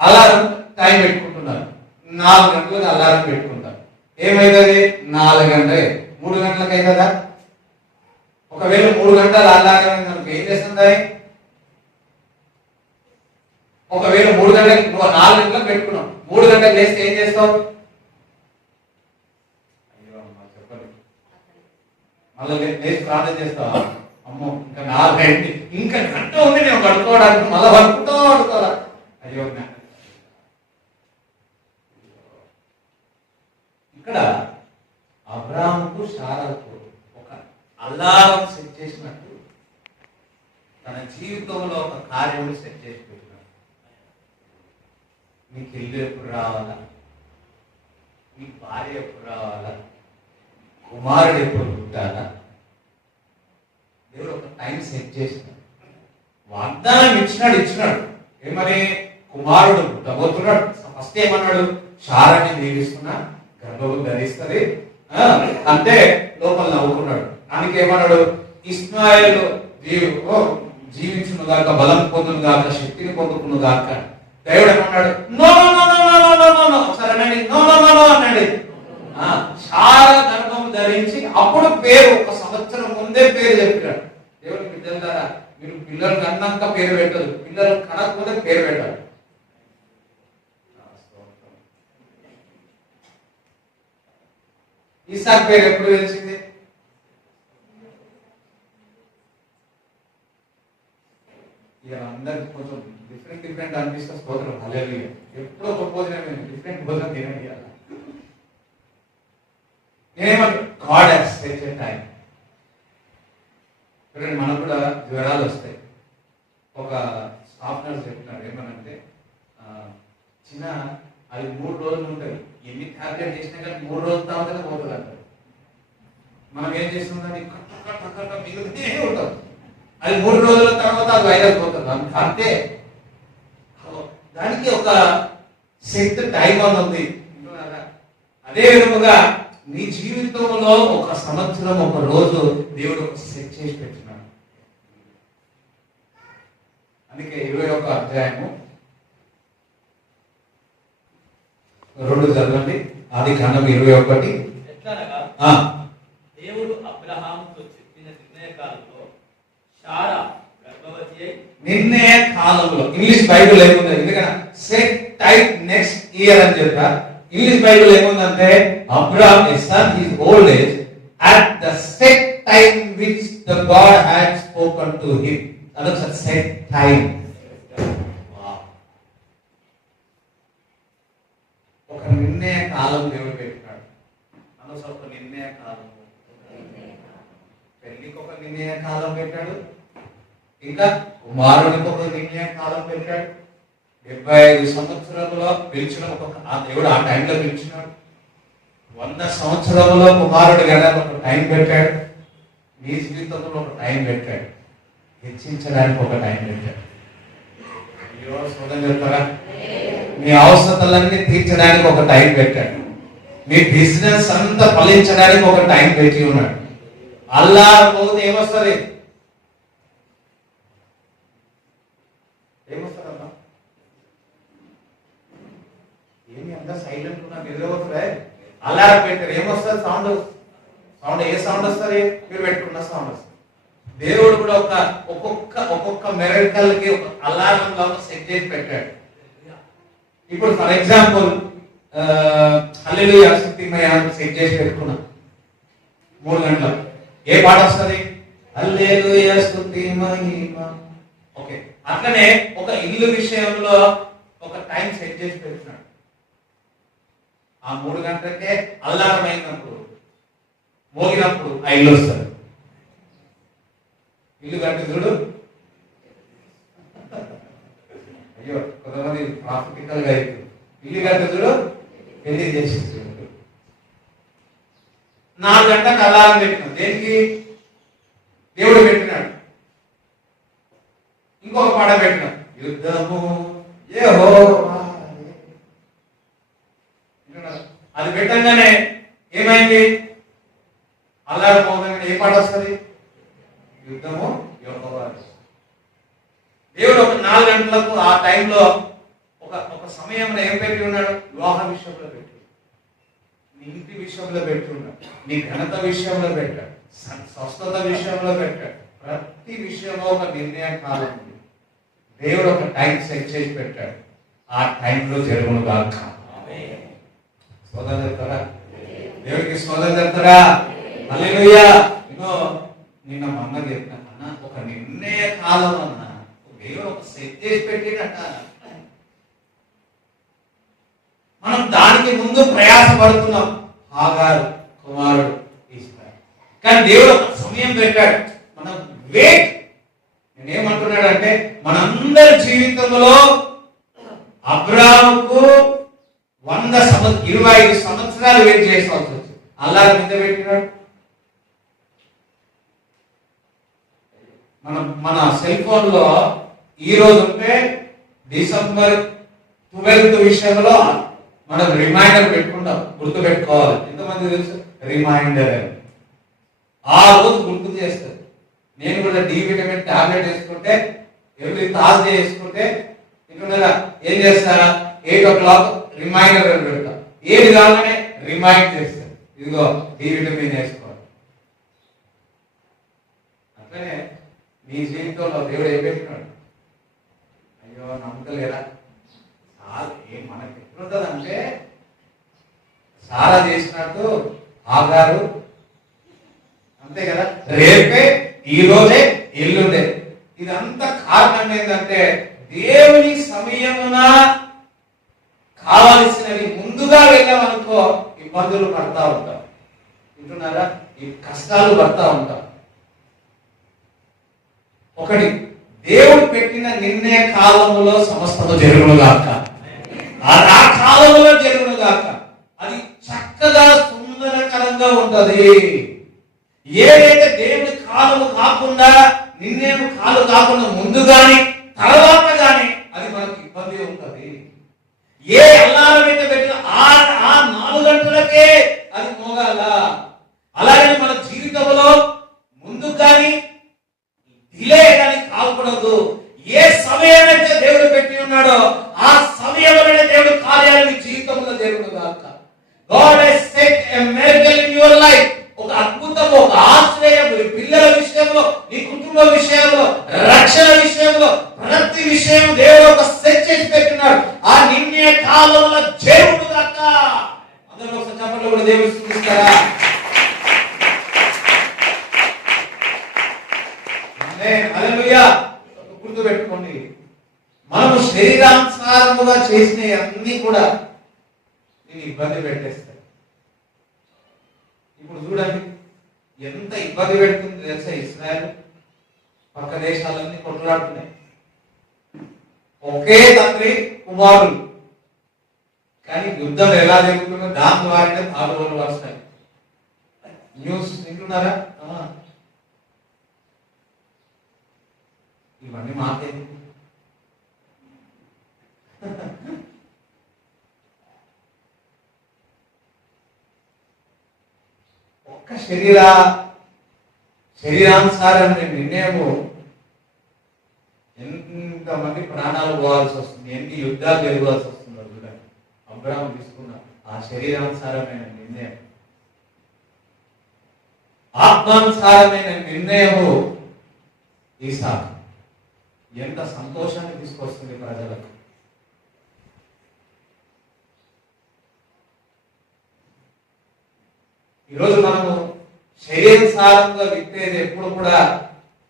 అలారం టైం పెట్టుకుంటున్నారు. 4 గంటలకు అలారం పెట్టుకుంటారు. ఏమైతుంది? 4 గంటలు 3 గంటలకు అవుతుందా? ఒకవేళ 3 గంటలు అలారం అయిందనుకో ఏం చేస్తుంది? ఒకవేళ 3 గంటలకు నువ్వు 4 గంటలకు పెట్టుకున్నావు, 3 గంటలకు లేస్తే ఏం చేస్తావు? అయ్యో అమ్మ చెప్పండి, మళ్ళీ లేచి ప్రార్థన చేస్తావా? అమ్మో ఇంకా 4 గంటలు, ఇంకా గంట ఉంది నేను కడుక్కోవడానికి, మళ్ళీ పడుకోవాలా? అయ్యో. ఇక్కడ అబ్రాహాముకు శారాకు ఒక అలారం సెట్ చేసినట్టు తన జీవితంలో ఒక కార్యం సెట్ చేసి పెట్టినాడు. నీకు ఇల్లు ఎప్పుడు రావాలా? నీ భార్య ఎప్పుడు రావాలా? కుమారుడు ఎప్పుడు పుట్టాలా? దేవుడు ఒక టైం సెట్ చేసినాడు. వాగ్దానం ఇచ్చినాడు. ఏమని? కుమారుడు పుట్టబోతున్నాడు. ఫస్ట్ ఏమన్నాడు? శారాన్ని దీవిస్తున్నా, గర్భం ధరిస్తుంది అంటే లోపల నవ్వుకున్నాడు. అందుకే ఏమన్నాడు? ఇస్మాయిల్ జీవించును గాక, బలం పొందును గాక, శక్తిని పొందుకును గాక. దేవుడు ఏమన్నాడు? No no no no no no no సరేనండి, నో నో నో నో అన్నాడు. శారా గర్భం ధరించి అప్పుడు పేరు, 1 సంవత్సరం ముందే పేరు చెప్పాడు. దేవుడు బిడ్డల ద్వారా మీరు పిల్లలు కన్నాక పేరు పెట్టదు, పిల్లలు కనకపోతే పేరు పెట్టాలి. ఇసాక్ పేరు ఎప్పుడు తెలిసింది? ఇక అందరికి కొంచెం డిఫరెంట్ అనిపిస్తే స్తోత్రం హల్లెలూయా. ఎప్పుడో ఒక భోజనం డిఫరెంట్ భోజనం తినండి. నేనేమంటా, God has set a time. చూడండి, మనకు కూడా జ్వరాలు వస్తాయి. ఒక స్టాఫ్ నర్స్ చెప్తున్నాడు ఏమనంటే, చిన్న అది 3 రోజులు ఉంటుంది, ఎన్ని టాబ్లెట్ చేసినా కానీ 3 రోజుల తర్వాత పోతుంది అంటారు. మనం ఏం చేస్తున్నాం? మిగులుతూనే ఉంటాం. అది 3 రోజుల తర్వాత అది వైరస్ పోతుంది అంతే. దానికి ఒక సెట్ టైం అని ఉంది. అదే విధముగా నీ జీవితంలో 1 సంవత్సరం, 1 రోజు దేవుడు ఒక సెట్ చేసి పెట్టినాడు. అందుకే 21వ అధ్యాయము 2 చదవండి. ఆదికాండం 21. ఎట్లనగా దేవుడు అబ్రహాముతో చెప్పిన నిర్ణయ కాలంలో శారా గర్భవతి అయి, నిర్ణయ కాలంలో ఇంగ్లీష్ బైబిల్ ఏముంది? ఎందుకంటే సెట్ టైం నెక్స్ట్ ఇయర్ అని చెప్పా. ఇంగ్లీష్ బైబిల్ ఏముందంటే Abraham is son his old age at the set time which the God had spoken to him. అదొక సెట్ టైం. ఒక నిర్ణయ కాలం దేవుడు పెట్టినాడు. అనవసరం ఒక నిర్ణయ కాలం, పెళ్లికి ఒక నిర్ణయ కాలం పెట్టాడు, ఇంకా కుమారుడికి ఒక నిర్ణయ కాలం పెట్టాడు. 75 సంవత్సరంలో పిలిచిన ఆ దేవుడు ఆ టైంలో పిలిచినాడు. 100 సంవత్సరంలో కుమారుడు కదా ఒక టైం పెట్టాడు. నీ జీవితంలో ఒక టైం పెట్టాడు. హెచ్చించడానికి ఒక టైం పెట్టాడు. అయ్యో సోదం చెప్తారా? మీ అవసరతలన్నీ తీర్చడానికి ఒక టైం పెట్టాడు. మీ బిజినెస్ అంతా ఫలించడానికి ఒక టైం పెట్టి ఉన్నాడు. అల్లా పోతే ఏమొస్తుంది? ఏమొస్తుందమ్మా? ఏమి అంతా సైలెంట్ ఉన్నా నిద్రపోతుందా? అల్లా పెట్టారు, ఏమొస్తుంది? సౌండ్. ఏ సౌండ్ వస్తుంది? మీరు పెట్టుకున్న సౌండ్ వస్తుంది. దేవుడు కూడా ఒక్కొక్క మిరకల్ కి ఒక అలారం లాగా సెట్ చేసి పెట్టాడు. ఇప్పుడు ఫర్ ఎగ్జాంపుల్ హల్లెలూయా స్తుతిమయ సెట్ చేసి పెట్టుకున్నా 3 గంటలకు ఏ పాట వస్తుంది? హల్లెలూయా స్తుతిమహిమ. ఓకే, అట్లనే ఒక ఇల్లు విషయంలో ఒక టైం సెట్ చేసి పెట్టినాడు. ఆ 3 గంటలకే అలారం అయినప్పుడు మోగినప్పుడు ఆ ఇల్లు వస్తుంది. ఇల్లు కట్టి చూడు. అయ్యో కొంతమంది ప్రాక్టికల్ గా ఇల్లు కట్టి చూడు, పెళ్లి చేసి 4 గంటలకు అలారం పెట్టినాడు. దేనికి? దేవుడు పెట్టినాడు. ఇంకొక పాట పెట్టినాడు, యుద్ధము యెహోవా. అది పెట్టంగానే ఏమైంది? అలారం మోగంగానే ఏ పాట వస్తుంది? యుద్ధము యెహోవా. టైంలో ఒక సమయంలో ఏం పెట్టి ఉన్నాడు? వివాహ విషయంలో పెట్టి, నీ ఇంటి విషయంలో పెట్టి ఉన్నాడు, నీ ఘనత విషయంలో పెట్టాడు, స్వస్థత విషయంలో పెట్టాడు. ప్రతి విషయంలో ఒక నిర్ణయ కాలం ఉంది. దేవుడు ఒక టైం సెట్ చేసి పెట్టాడు. ఆ టైంలో జరుగును కాక. సోదరు చెప్తారా? దేవుడికి సోదరు చెప్తారా? హల్లెలూయా. నిన్న మా అమ్మ చెప్తాను అన్న, ఒక నిర్ణయ కాలం అన్న దేవుడు ఒక సెట్ చేసి పెట్టినట్ట. మనం దానికి ముందు ప్రయాసపడుతున్నాం. హాగారు కుమారుడు ఇస్రాయేలు, కానీ దేవుడు ఒక సమయం పెట్టాడు. మనం వెయిట్. నేనేమంటున్నాడంటే మనందరి జీవితంలో అబ్రాహాముకు 25 సంవత్సరాలు వెయిట్ చేసాల్సి వచ్చింది. అల్లాహ్ మీద పెట్టినాడు. మన సెల్ ఫోన్ లో ఈ రోజు ఉంటే డిసెంబర్ 12 విషయంలో మనం రిమైండర్ పెట్టుకుంటాం. గుర్తు పెట్టుకోవాలి. ఎంతమంది తెలుసు రిమైండర్ అని? ఆ రోజు గుర్తు చేస్తారు. నేను కూడా డి విటమిన్ టాబ్లెట్ వేసుకుంటే ఎవ్రీ థర్స్డే వేసుకుంటే ఇంటున్నారా ఏం చేస్తా? 8 o'clock రిమైండర్ అని పెడతా. 7 కాగానే రిమైండ్ చేస్తారు, ఇదిగో డి విటమిన్ వేసుకోవాలి. అట్లనే మీ జీవితంలో దేవుడు ఏం పెట్టినాడు? అయ్యో నమ్మకలేరా? మనకి ఎట్లుంటది అంటే సారా చేసినట్టు ఆగారు అంతే కదా, రేపే ఈ రోజే ఎల్లుండే. ఇదంతా కారణం ఏంటంటే దేవుని సమయమున కావలసినవి ముందుగా వెళ్ళామనుకో ఇబ్బందులు పడతా ఉంటాం. వింటున్నారా? ఈ కష్టాలు పడతా ఉంటాం. ఒకటి, దేవుడు పెట్టిన నిర్ణయ కాలములో సమస్తము జరుగునుగాక. ఆ కాలంలో జరుగునుగాక. అది చక్కగా సుందరకరంగా ఉంటది. ఏదైతే దేవుడి కాలము కాకుండా నిర్ణయం కాలు కాకుండా ముందు గాని తర్వాత గాని అది మనకు ఇబ్బంది ఉంటది. ఏ అల్లారం అయితే పెట్టిన ఆ 4 గంటలకే అది మోగాల. అలాగే మన జీవితంలో ముందు కానీ డిలే కానీ కాకూడదు. ఏ సమయం అయితే దేవుడు పెట్టి ఉన్నాడో ఆ సమయంలోనే దేవుడు కార్యాలు మీ జీవితంలో జరుగునుగాక. God has set a miracle in your life. ఒక అద్భుతం, ఒక ఆశ్రయం మీ పిల్లల విషయంలో, నీ కుటుంబ విషయంలో, రక్షణ విషయంలో, ప్రతి విషయం దేవుడు ఒక సెట్ చేసి పెట్టినాడు. ఆ నిర్ణయ కాలంలో జరుగునుగాక. అందరూ ఒకసారి చప్పట్లు కూడా దేవుడు స్తుతిస్తారా? హల్లెలూయా. గుర్తు పెట్టుకోండి, మనము శరీరానుసారముగా చేసిన అన్ని కూడా నేను ఇబ్బంది పెట్టేస్తాను. ఇప్పుడు చూడండి ఎంత ఇబ్బంది పెడుతుంది తెలుసా? ఇస్రాయేల్ పక్క దేశాలన్నీ కొట్లాడుతున్నాయి. ఒకే తండ్రి కుమారులు, కానీ యుద్ధం ఎలా జరుగుతుందో దాని ద్వారానే తాడులు వస్తాయి. న్యూస్ వింటున్నారా? ఇవన్నీ మాకే ఒక్క శరీరానుసారమైన నిర్ణయము ఎంతమంది ప్రాణాలు పోవాల్సి వస్తుంది, ఎన్ని యుద్ధాలు జరగాల్సి వస్తుందో చూడండి. అబ్రాహాము తీసుకున్న ఆ శరీరానుసారమైన నిర్ణయం, ఆత్మానుసారమైన నిర్ణయము ఇసాకు ఎంత సంతోషాన్ని తీసుకొస్తుంది ప్రజలకు. ఈరోజు మనము శరీరానుసారంగా విత్తేది ఎప్పుడు కూడా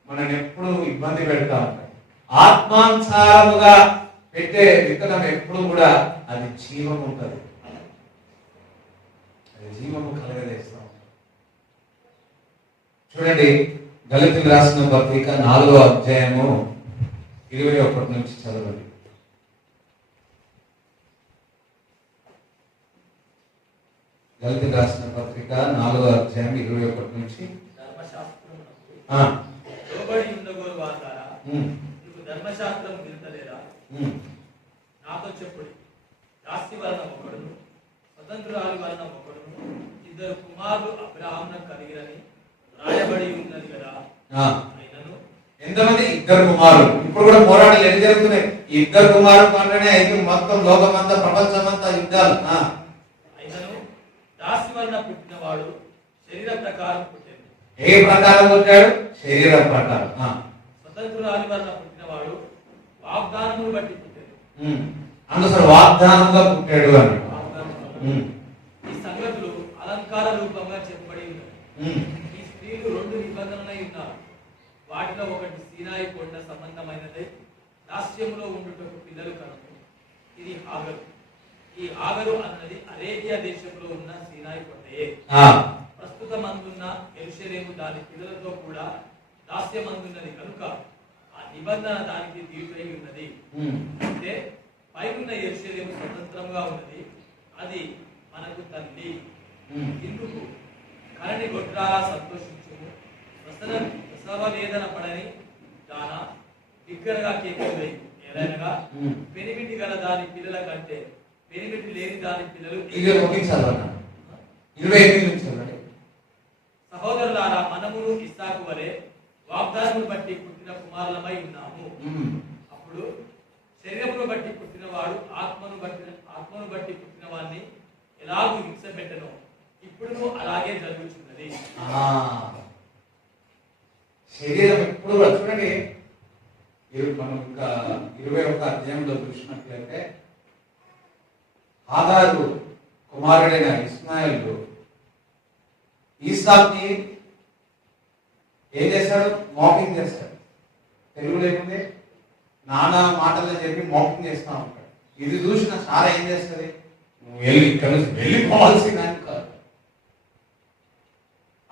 మనం ఎప్పుడు ఇబ్బంది పెడతా ఉంటాం. ఆత్మానుసారముగా పెట్టే విత్తనం ఎప్పుడు కూడా అది జీవం ఉంటుంది, అది జీవము కలగజేస్తా ఉంటుంది. చూడండి, గలతీయులకు రాసిన పత్రిక 4వ అధ్యాయము 21 నుంచి చదవండి. గలతీయులకు రాసిన పత్రిక 4వ అధ్యాయం 21 నుంచి. ధర్మశాస్త్రం నిలుతలేదా? నాతో చెప్పుడు. దాసి వలన ఒకడును, స్వతంత్రురాలు వలన ఒకడును, 2 కుమారులు అబ్రాహామునకు కలిగిరని రాయబడి ఉన్నది కదా. అయినను ఎంతమంది? ఇద్దరు కుమారులు. ఇప్పుడు కూడా పోరాటాలు ఎన్ని జరుగుతున్నాయి? ఇద్దరు కుమారులు అంటేనే అయితే మొత్తం లోకమంతా ప్రపంచమంతా యుద్ధాలు. అయినను దాసి వలన పుట్టినవాడు శరీర ప్రకారం పుట్టాడు. ఏ ప్రకారం పుట్టాడు? శరీర ప్రకారం. స్వతంత్రురాలి వలన పుట్టినవాడు వాగ్దానమును బట్టి పుట్టాడు. అందుసరి వాగ్దానంగా పుట్టాడు అన్నాడు. ఈ సంగతులు అలంకార రూపంగా చెప్పబడి ఉన్నాయి. ఈ స్త్రీలు రెండు నిబంధనలై ఉన్నారు. వాటిలో ఒకటి సీనాయి కొండ సంబంధమైనది, దాస్యములో ఉండుటకు పిల్లలు కనుక ఇది హాగరు. ఈ హాగరు అన్నది అరేబియా దేశంలో ఉన్న సీనాయి కొండయే. ప్రస్తుతం అందున్న యెరూషలేము దాని పిల్లలతో కూడా దాస్యమందున్నది కనుక ఆ నిబంధన దానికి దీటువై ఉన్నది. అంటే పైనున్న యెరూషలేము స్వతంత్రంగా ఉన్నది, అది మనకు తల్లి. ఇందుకు కరణి గొడ్రాలా సంతోషించుము, ప్రసవ వేదన పడని దానా బిగ్గరగా కేకలు వేయు. ఏలైనగా పెనిమిటి గల దాని పిల్లల కంటే పెనిమిటి లేని దాని పిల్లలు. సహోదరులారా, మనమును ఇస్సాకు వలె వాగ్దానమును బట్టి పుట్టిన కుమారులమై ఉన్నాము. అప్పుడు శరీరమును బట్టి పుట్టినవాడు ఆత్మను బట్టి పుట్టిన వాడిని ఎలాగూ హింస పెట్టను, ఇప్పుడు అలాగే జరుగుతున్నది. శరీరం ఎప్పుడు కూడా చూడండి, మనం ఇంకా 21వ అధ్యాయంలో చూసినట్లయితే హాగారు కుమారుడైన ఇస్మాయిలు ఈసాక్ని ఏం చేస్తాడు? మాకింగ్ చేస్తాడు. తెలుగు లేకుంటే నానా మాటలని చెప్పి మాకింగ్ చేస్తా ఉంటాడు. ఇది చూసిన సారా ఏం చేస్తుంది? నువ్వు వెళ్ళి ఇక్కడ నుంచి వెళ్ళిపోవాల్సిన కాదు.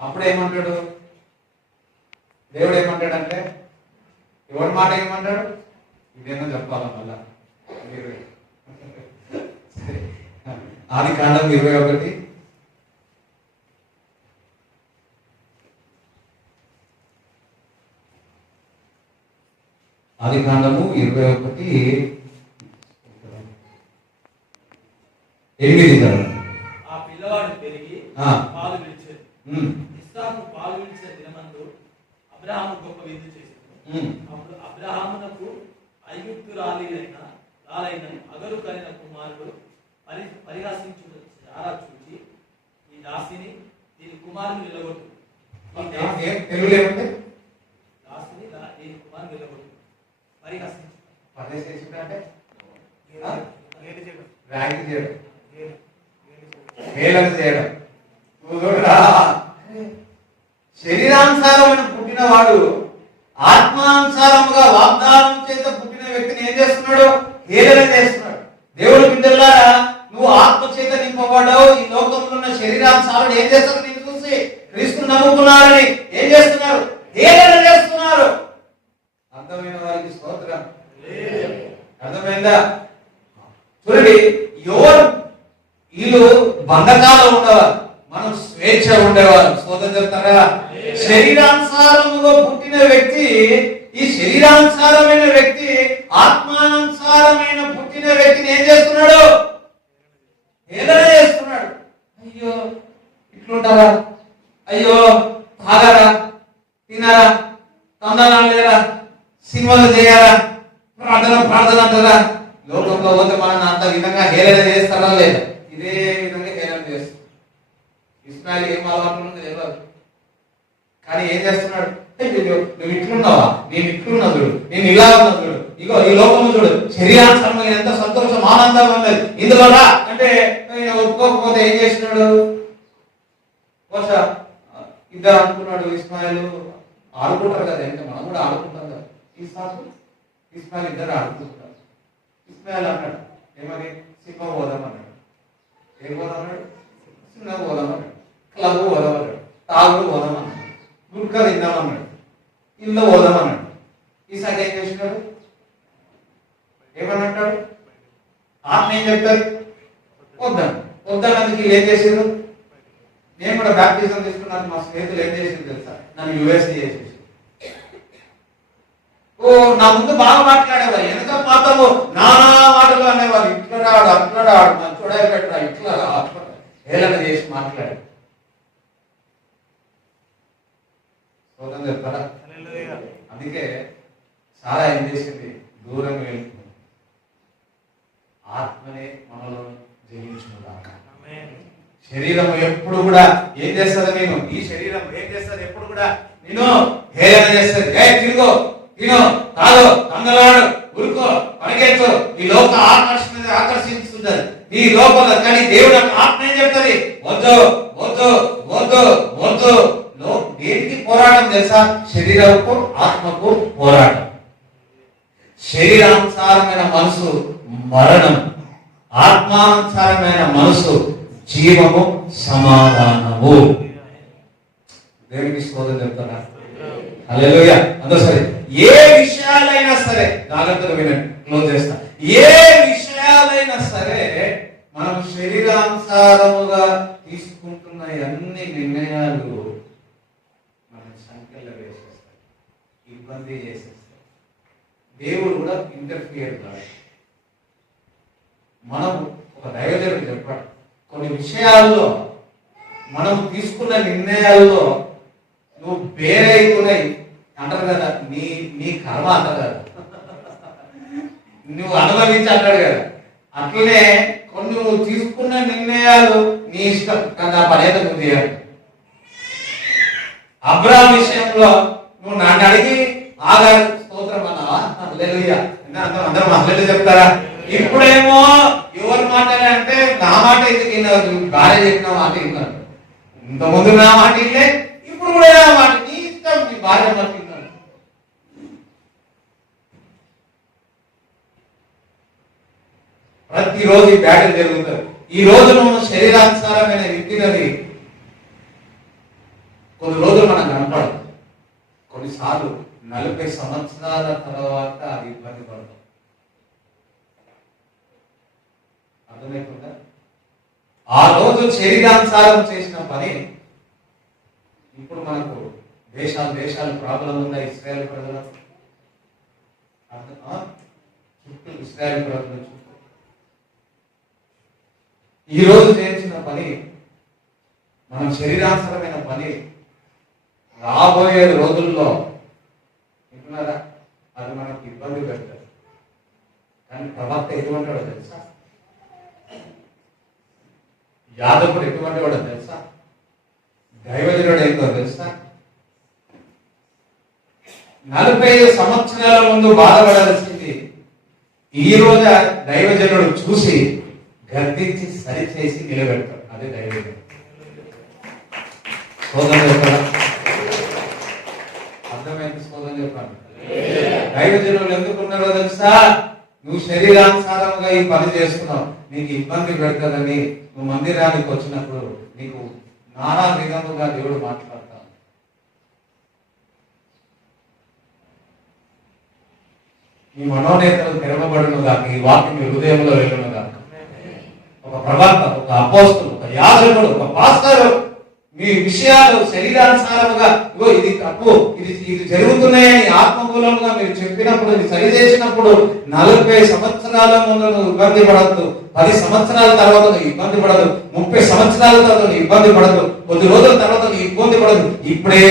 అప్పుడేమంటాడు దేవుడు? ఏమంటాడంటే, ఎవరి మాట ఏమంటాడు? ఇదేనా చెప్పాలా మళ్ళా? ఆదికాండం 21. ఆదికాండము 21:8. ఆ పిల్లవాడు పెరిగి పాలు విడిచేది. ఇస్సాకు పాలు విడిచిన దినమందు అబ్రహాము గొప్ప విందు చేసింది. అప్పుడు అబ్రహామునకు ఐగుప్తురాలైన అగరు కలిగిన కుమారుడు పరిహాసించు చూచి ఈ దాసిని దీని కుమారుని నిలగొట్టు, దాసిని దీని కుమారుని నిలగొట్టు. పరిహాసించు అంటే హేళన చేయడం. శరీరానుసారమైన పుట్టినవాడు ఆత్మానుసారముగా వాగ్దానం చేత పుట్టిన వ్యక్తిని ఏం చేస్తున్నాడు? హేళన చేస్తున్నాడు. దేవుడి బిడ్డలారా, నువ్వు ఆత్మ చేత నింపబడ్డావు. ఈ లోకంలో ఉన్న శరీరానుసారుడు ఏం చేస్తారు? నేను చూసి క్రీస్తుని నమ్ముకున్నారని ఏం చేస్తున్నారు? హేళన చేస్తున్నారు. అర్థమైన వారికి స్తోత్రం. అర్థమైందా? చూడండి, ఎవరు వీళ్ళు బంధకాలు ఉండేవారు, మనం స్వేచ్ఛ ఉండేవారు. స్తోత్రం చెప్తారా? శరీరానుసారముగా పుట్టిన వ్యక్తి, ఈ శరీరానుసారమైన వ్యక్తి ఆత్మానుసారమైన పుట్టిన వ్యక్తిని ఏం చేస్తున్నాడు? హేళన చేస్తున్నాడు. అయ్యో ఇట్లుంటారా, అయ్యో తాగారా, తినారా, తందనాలు లేరా, సినిమాలు చేయారా, ప్రార్థన అంటారా? లోకంలో పోతే మనం అంత విధంగా హేళన చేస్తారా లేదా? ఇదే విధంగా హేళన చేస్తారు. ఇస్మాయిల్ ఏం అలవాటు తెలియదు, కానీ ఏం చేస్తున్నాడు? నువ్వు ఇట్లున్నావా, నేను ఇట్లున్నా చూడు, నేను ఇలా ఉన్నా చూడు, ఇగో ఈ లోకము చూడు, శరీరానుసారంగా ఎంత సంతోషం ఆనందంగా ఉన్నది ఇందులో రా అంటే ఒప్పుకోకపోతే ఏం చేస్తున్నాడు? బహుశా ఇద్దరు అనుకున్నాడు. ఇస్మాయిల్ ఆడుకుంటారు కదా, ఇంకా మనం కూడా ఆడుకుంటాం కదా. ఇస్మాయిల్ ఇద్దరు ఆడుకుంటారు. ఇస్మాయిల్ అన్నాడు ఏమని? సినిమా పోదామన్నాడు. ఏం పోదామన్నాడు? సినిమా పోదామన్నాడు, క్లబ్ పోదామన్నాడు, తాగుడు పోదామన్నాడు, గుడ్కా తిందామన్నాడు, ఇల్లు పోదామన్నాడు. ఈసారి ఏం చేసినాడు? ఏమనంటాడు? ఆత్మ ఏం చెప్తారు? వద్దన్నందుకు ఏం చేసారు? నేను కూడా బ్యాప్టిజం తీసుకున్నాను. మా స్నేహితులు ఏం చేసింది తెలుసా? నన్ను యుఎస్ఏ చేసేసి, ఓ నా ముందు బాగా మాట్లాడేవారు, వెనక మాత్రము నానా మాటలు అనేవారు. ఇట్లా రాడు, అట్లా రాడు, మన చూడబెట్టరా, ఇట్లా అట్లా హేళన చేసి మాట్లాడు. చెప్తారా? అందుకే చాలా ఏం చేసింది, దూరం వెళ్తుంది. ఆత్మనే మనలో జయించును గాక. శరీరం ఎప్పుడు కూడా ఏం చేస్తుంది, నేను ఈ శరీరం ఏం చేస్తుంది, ఎప్పుడు కూడా నేను హేళన చేస్తుంది. తిరుగు, తిను, తాగు, కంగలాడు, ఉరుకో, పరిగెత్తు, ఈ లోక ఆకర్షిస్తుంటది నీ లోపల. కానీ దేవుడు ఆత్మ ఏం చెప్తుంది, వద్దు వద్దు వద్దు వద్దు. దేనికి పోరాటం తెలుసా? శరీరంకు ఆత్మకు పోరాటం. శరీరానుసారమైన మనసు మరణం, ఆత్మానుసారమైన మనసు జీవము, సమాధానము. దేవునికి స్తోత్రం చెప్తారా? హల్లెలూయా. అందరూ సరే, ఏ విషయాలైనా సరే జాగ్రత్తగా వినండి, క్లోజ్ చేస్తా. ఏ విషయాలైనా సరే మనం శరీరానుసారముగా తీసుకుంటున్న అన్ని నిర్ణయాలు మన సంఖ్యలో వేసేస్తాయి, ఇబ్బంది చేసేస్తాయి. దేవుడు కూడా ఇంటర్ఫియర్ కాదు. మనం ఒక దైవజనుడు చెప్పాడు, కొన్ని విషయాల్లో మనం తీసుకున్న నిర్ణయాల్లో నువ్వు బేరైతున్నాయి అంటారు కదా, నీ నీ కర్మ అంటారు కదా, నువ్వు అనుభవించి అంటాడు కదా. అట్లనే కొన్ని నువ్వు తీసుకున్న నిర్ణయాలు నీ ఇష్టం, కానీ ఆ పని అయితే నువ్వు చేయాలి. అబ్రాహాం విషయంలో నువ్వు నన్ను అడిగి ఆగారు స్తోత్రం అన్నావా? హల్లెలూయా. అందరూ హల్లెలూయా చెప్తారా? ఇప్పుడేమో ఎవరి మాటలే అంటే నా మాట ఎందుకు విన్నావు, భార్య చెప్పిన మాట విన్నాను. ఇంతకుముందు నా మాట ఇల్లే, ఇప్పుడు కూడా నా మాట, నీ ఇష్టం, నీ భార్య మాట విన్నాను. ప్రతిరోజు ఈ బ్యాటిల్ జరుగుతుంది. ఈ రోజు నువ్వు శరీరానుసారమైన వ్యక్తిని కొన్ని రోజులు మనం కనపడదు, కొన్నిసార్లు 40 సంవత్సరాల తర్వాత అది ఇబ్బంది పడతాం. అర్థమైపోతుందా? ఆ రోజు శరీరానుసారం చేసిన పని ఇప్పుడు మనకు దేశాలు ప్రాబ్లం ఉన్నాయి. ఇస్రాయేల్ ప్రజల చుట్టూ, ఇస్రాయేల్ ప్రజల చుట్టూ ఈ రోజు చేసిన పని, మనం శరీరానుసారమైన పని రాబోయే రోజుల్లో వింటున్నారా, అది మనకు ఇబ్బంది పెడతారు. కానీ ప్రవక్త ఎటువంటి వాడో తెలుసా? యాదవుడు ఎటువంటి వాడో తెలుసా? దైవజనుడు ఏంటో తెలుసా? 45 సంవత్సరాల ముందు బాధపడాల్సింది ఈ రోజు దైవజనుడు చూసి గర్దించి సరిచేసి నిలబెడతాడు. అదే దైవజనుడు. సోదరుడు చెప్పారా? అర్థమైంది? సోదరుడు చెప్పాలి. దైవజనులు ఎందుకున్నారో తెలుసా? నువ్వు శరీరానుసారంగా ఈ పని చేస్తున్నావు, నీకు ఇబ్బంది పెడతాదని నువ్వు మందిరానికి వచ్చినప్పుడు నీకు నానా విధముగా దేవుడు మాట్లాడతాడు. ఈ మనోనేతలు తెరవబడును గాక, ఈ వాక్యం మీ హృదయంలో వెళ్ళును గాక. ఒక ప్రవక్త, ఒక అపోస్తలుడు, ఒక యాజకుడు, ఒక పాస్టర్ మీ విషయాలు శరీరానుసారముగా ఇది తప్పు, ఇది జరుగుతున్నాయని ఆత్మమూలముగా మీరు చెప్పినప్పుడు, ఇది సరి చేసినప్పుడు 40 సంవత్సరాల ముందు నువ్వు ఇబ్బంది పడద్దు, 10 సంవత్సరాల తర్వాత నువ్వు ఇబ్బంది పడదు, 30 సంవత్సరాల తర్వాత నువ్వు ఇబ్బంది పడదు, కొద్ది రోజుల తర్వాత నువ్వు ఇబ్బంది పడదు. ఇప్పుడే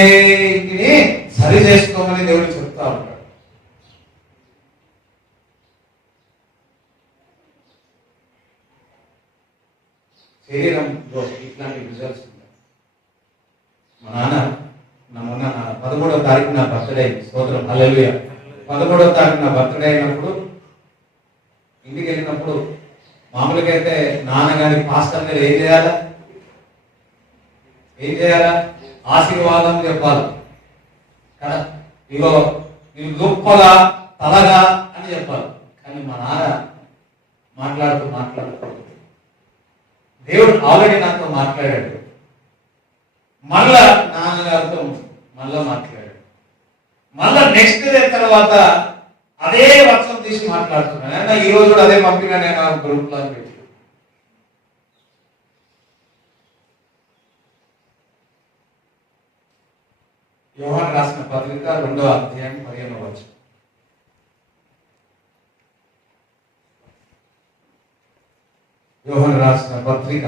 ఇంటిని సరి చేసుకోమని దేవుడు చెప్తా ఉంటాడు. శరీరంలో ఇట్లాంటి రిజల్ట్స్ ఉంటాయి. మా నాన్న మొన్న 13వ తారీఖు నా బర్త్డే, స్తోత్రం హల్లెలూయా. 13వ తారీఖు నా బర్త్డే అయినప్పుడు ఇంటికి వెళ్ళినప్పుడు మామూలుగా అయితే నాన్నగారి పాస్టర్ గారు ఏం చేయాలా? ఆశీర్వాదం చెప్పాలి కదా. ఇగో నీవు గొప్పగా తలగా అని చెప్పాలి. కానీ మా నాన్న మాట్లాడుతూ దేవుడు ఆల్రెడీ నాతో మాట్లాడాడు, మళ్ళా నాన్నగారితో మళ్ళా మాట్లాడాడు. మళ్ళా నెక్స్ట్ డే తర్వాత అదే వర్షం తీసి మాట్లాడుతున్నాను. ఈ రోజు కూడా అదే పంపినా నేను గ్రూప్ లో పెట్టి. యోహాను రాసిన పత్రిక 2వ అధ్యాయం 15వ వచనం. యోహాను రాసిన పత్రిక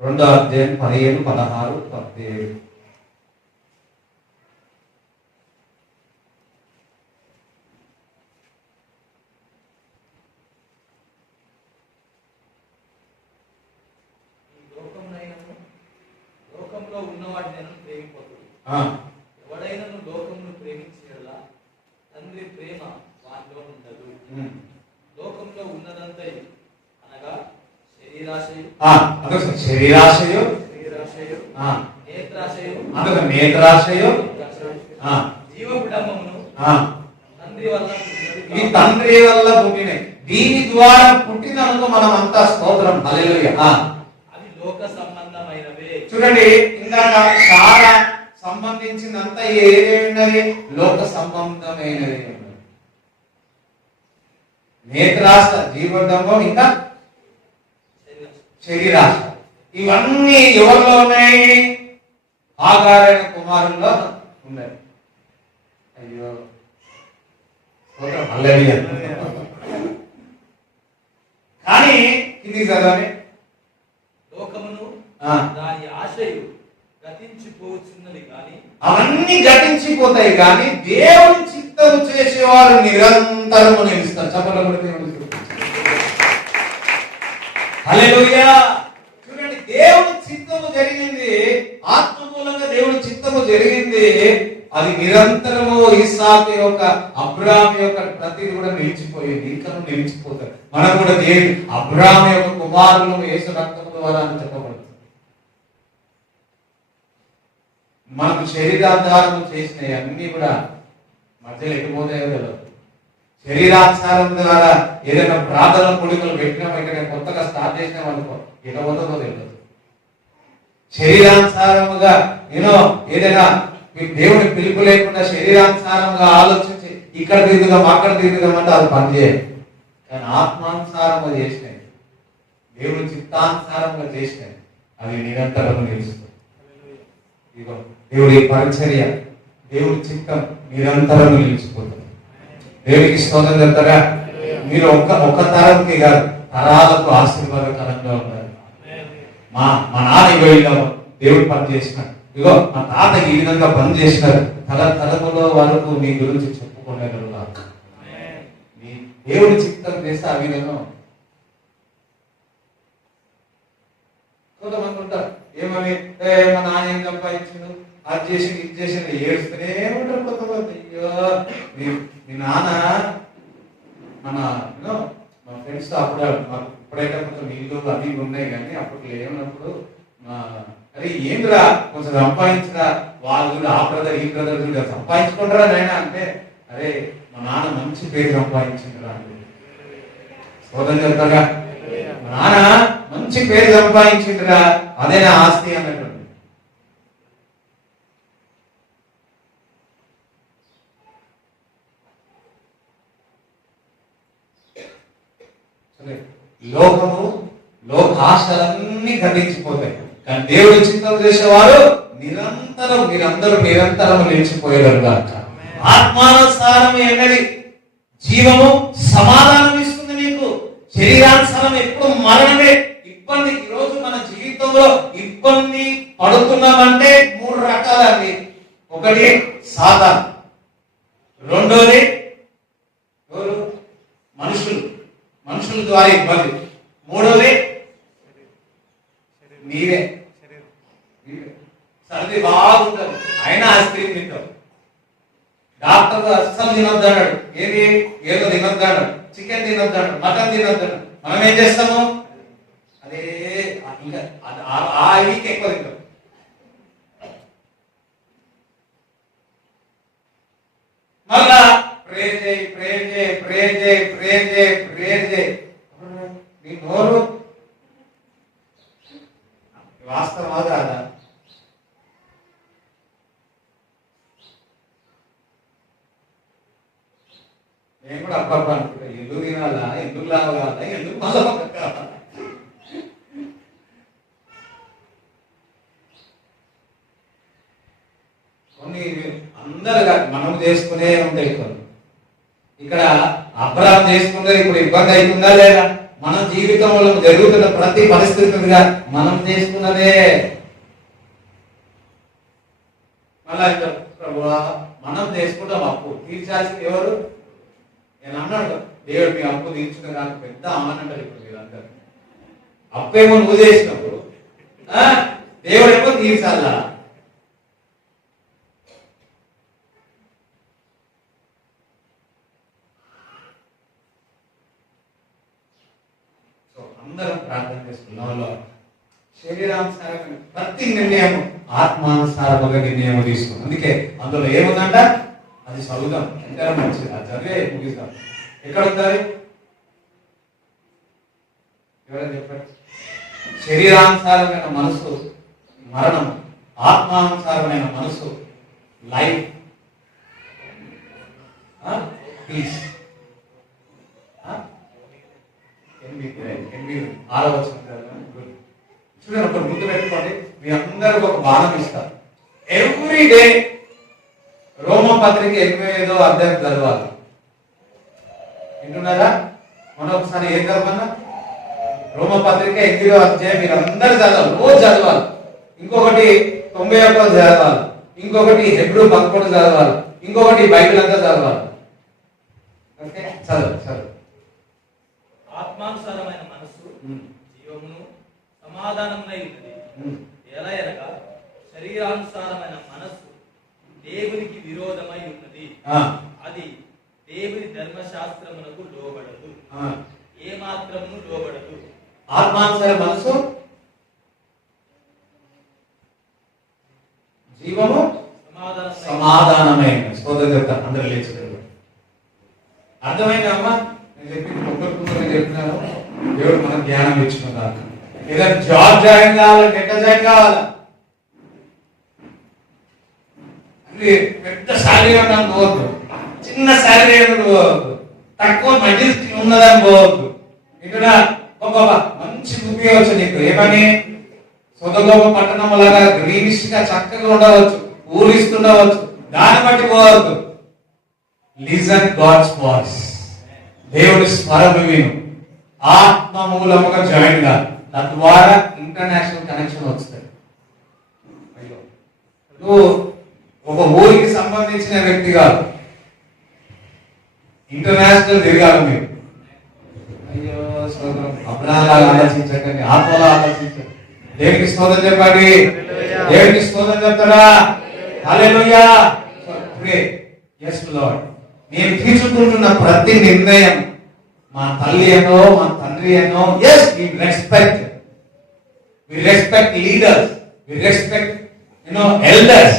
2వ అధ్యాయం 15, 16, 17. ఎవడైనను లోకమును ప్రేమించినలా తండ్రి ప్రేమ వానిలో ఉండదు. లోకంలో ఉన్నదంతయు అనగా శరీరాశయు, శరీరాశయు, నేత్రాశయు, జీవపుడమ్మమును తండ్రి వల్ల ఈ తండ్రి వల్ల పుట్టినవి. దీని ద్వారా పుట్టినందుకు మనం అంతా స్తోత్రం హల్లెలూయా. అది లోక సంబంధమైనవే. చూడండి, ఇందాక సారా సంబంధించినంత ఏమేమిన్నది? లోక సంబంధమైనది. నేత్రాశ, జీవోడంబం, ఇంకా శరీరాశ. ఇవన్నీ ఎవరిలో ఉన్నాయి? ఆగారైన కుమారుల్లో ఉన్నాయి. అయ్యో హల్లెలూయా. కానీ ఇది చదవని లోకమును దాని ఆశయు గతించిపోతున్నది, కానీ అవన్నీ గతించిపోతాయి, కానీ దేవుని చిత్తము చేసేవారు నిరంతరము నిలుస్తారు. చెప్పలేదు. హల్లెలూయా. చూడండి, దేవుని చిత్తము జరిగింది, ఆత్మమూలంగా దేవుని చిత్తము జరిగింది. అది నిరంతరము ఇస్సాకు యొక్క, అబ్రాహాము యొక్క ప్రతిది కూడా నిలిచిపోయింది, ఇంకా నిలిచిపోతారు. మనం కూడా దేవుని అబ్రాహాము యొక్క కుమారులు యేసు రక్తము ద్వారా అని చెప్పబడుతుంది. మనకు శరీరాధారం చేసినవి అన్ని కూడా మధ్యలో ఎటుపోతాయో తెలియదు. శరీరాచారం ద్వారా ఏదైనా ప్రార్థన పొడికలు పెట్టినా వెంటనే కొత్తగా స్టార్ట్ చేసినాం అనుకో, ఎటుపోతుందో తెలియదు. శరీరానుసారముగా ఏదైనా దేవుని పిలుపు లేకుండా శరీరానుసారంగా ఆలోచించి ఇక్కడ తిరుగుదాం అక్కడ తిరుగుదాం అంటే అది పనిచేయాలి. కానీ ఆత్మానుసారంగా చేసినాయి, దేవుని చిత్తానుసారంగా చేసినాయి, అవి నిరంతరం నిలుస్తుంది. ఇదిగో దేవుడి పరిచర్య, దేవుడి చిత్తం నిరంతరం నిలిచిపోతుంది. దేవుడికి స్తోత్రం చెప్తారా? మీరు ఒక్క తరంకి కాదు, తరాలకు ఆశీర్వాదకరంగా ఉన్నారు. మా నాన్న ఇవ్వ దేవుడు పని చేసినాడు, ఇగో మా తాత ఈ విధంగా పని చేసినారు, తరములో వరకు మీ గురించి చెప్పుకోలేరు. దేవుడి చిత్తం చేస్తే ఆ విధంగా. కొంతమంది ఉంటారు ఏమని, మా నాన్న ఏం సంపాదించిండు, అది చేసి ఇది చేసి ఏడుస్తూనే ఉంటారు కొంతమంది. అయ్యో మీ నాన్న మా ఫ్రెండ్స్ అప్పుడు ఇప్పుడైతే కొంచెం ఇల్లు అవి ఉన్నాయి, కానీ అప్పుడు లేనప్పుడు అరే ఏంద్రా కొంచెం సంపాదించరా, వాళ్ళు కూడా ఆ బ్రదర్ ఈ బ్రదర్ కూడా సంపాదించుకుంటారా నాయన అంటే, అరే మా నాన్న మంచి పేరు సంపాదించిండ్రా అంటే సోదరు చెప్తారా, మా నాన్న మంచి పేరు సంపాదించిండ్రా, అదే నా ఆస్తి అన్నట్టు. లోకము లోకాశలన్నీ గతించిపోతాయి, కానీ దేవుడి చిత్తం చేసేవారు నిరంతరం, మీరందరూ నిరంతరం నిలిచిపోయేవారు. ఆత్మానుసారం ఎన్నది జీవము, సమాధానం ఇస్తుంది నీకు. శరీరానుసారం ఎప్పుడు మరణమే, ఇబ్బంది. ఈరోజు మన జీవితంలో ఇబ్బంది పడుతున్నామంటే 3 రకాలండి. ఒకటి సాతాను, రెండోది మనుషుల ద్వారా ఇబ్బంది, మూడోది నీవే. సర్ది బాగుంటుంది అయినా ఐస్ క్రీమ్ తింటావు. డాక్టర్ అస్సలు తినొద్దన్నాడు, ఏదో తినొద్దన్నాడు, చికెన్ తినొద్దన్నాడు, మటన్ తినొద్దన్నాడు. మనం ఏం చేస్తాము, అదే ఇంకా ఆ వీక్ ఎక్కువ తింటాం. మళ్ళా ప్రేర్ చేయి. నీ నోరు వాస్తవమా కాదా? నేను కూడా అబ్బబ్బా అనుకుంటా, ఎందుకు తినాలా, ఎందుకు లాగాలా, ఎందుకు మళ్ళా కొన్ని అందరు మనం చేసుకునే ఉంటాయి. ఇక్కడ అబ్రాహాము చేసుకుంటే ఇప్పుడు ఇబ్బంది అవుతుందా లేదా? మన జీవితంలో జరుగుతున్న ప్రతి పరిస్థితులుగా మనం చేసుకున్నదే. మళ్ళా ప్రభువా మనం చేసుకుంటాం, అప్పు తీర్చాల్సింది ఎవరు? నేను అన్నాడు, దేవుడు మీ అప్పు తీర్చుకుని నాకు పెద్ద అమ్మనంటారు. ఇప్పుడు మీరందరూ అప్పేమో నువ్వు చేసినప్పుడు దేవుడేమో తీర్చాలా? అందరం ప్రార్థన చేస్తున్నాంలో శరీరానుసారమైన ప్రతి నిర్ణయం ఆత్మానుసారముగా నిర్ణయం తీసుకున్నాం. అందుకే అందులో ఏముందంట అది చదువుదాం, ఎంత మంచిది, అది చదివే ముగిస్తాం. ఎక్కడ ఉంటుంది ఎవరైనా చెప్పండి. శరీరానుసారమైన మనసు మరణం, ఆత్మానుసారమైన మనసు లైఫ్, పీస్. 6వ చూడండి, ఒక ముందు పెట్టుకోండి. మీ అందరికి ఒక బాణం ఇస్తారు. ఎవ్రీ డే రోమపత్రిక 85వ అధ్యాయం చదవాలి. వింటున్నారా? మనం ఒకసారి ఏం చదవన్నా, రోమపత్రిక 8వ అధ్యాయం మీరు అందరు చదవాలి, రోజు చదవాలి. ఇంకొకటి 91 చదవాలి, ఇంకొకటి హెబ్రూ 11 చదవాలి, ఇంకొకటి బైబిల్ అంతా చదవాలి. ఓకే, చదువు. ఆత్మానుసారమైన మనస్సు జీవమును సమాధానమునై ఉన్నది. ఎలా అనగా శరీరానుసారమైన మనస్సు దేవునికి విరోధమై ఉన్నది. అది దేవుని ధర్మశాస్త్రమునకు లోబడదు, ఏ మాత్రము లోబడదు. ఆత్మానుసార మనసు జీవము సమాధానమైన స్తోత్రం చెప్తాను. అందరూ లేచి అర్థమైంది అమ్మా? నేను చెప్పింది ఒక్కరికొకరు చెప్తున్నాను. దేవుడు మనకు జ్ఞానం ఇచ్చుకున్నాను. ఏదైనా జాబ్ జాయిన్ కావాలంటే ఎట్లా జాయిన్ కావాలా? అంటే పెద్ద శాలరీ ఉండడం పోవద్దు, చిన్న శాలరీ పోవద్దు, తక్కువ బడ్జెట్ ఉన్నదని పోవద్దు. ఇక్కడ బాబా మంచి ఉపయోగం నీకు ఏమని సొదగోమ పట్టణం లాగా గ్రీనిష్ గా చక్కగా ఉండవచ్చు, ఊరిస్తుండవచ్చు, దాన్ని బట్టి పోవద్దు. లిజన్ గాడ్స్ వాయిస్, దేవుడి స్వరము విను, ఆత్మ మూలముగా జాయిన్ గా, తద్వారా ఇంటర్నేషనల్ కనెక్షన్ వస్తుంది. నువ్వు ఒక ఊరికి సంబంధించిన వ్యక్తి కాదు, ఇంటర్నేషనల్ తిరగాలి మీరు. అయ్యో సోదరం, అబ్రాహాలు ఆలోచించకండి, ఆత్మలో ఆలోచించండి. దేవునికి స్తోత్రం చెప్పండి, దేవునికి స్తోత్రం చెప్తారా? హల్లెలూయా. yes Lord, నేను తీసుకుంటున్న ప్రతి నిర్ణయం మా తల్లి అనో మా తండ్రి అనో, yes we respect leaders, we respect elders,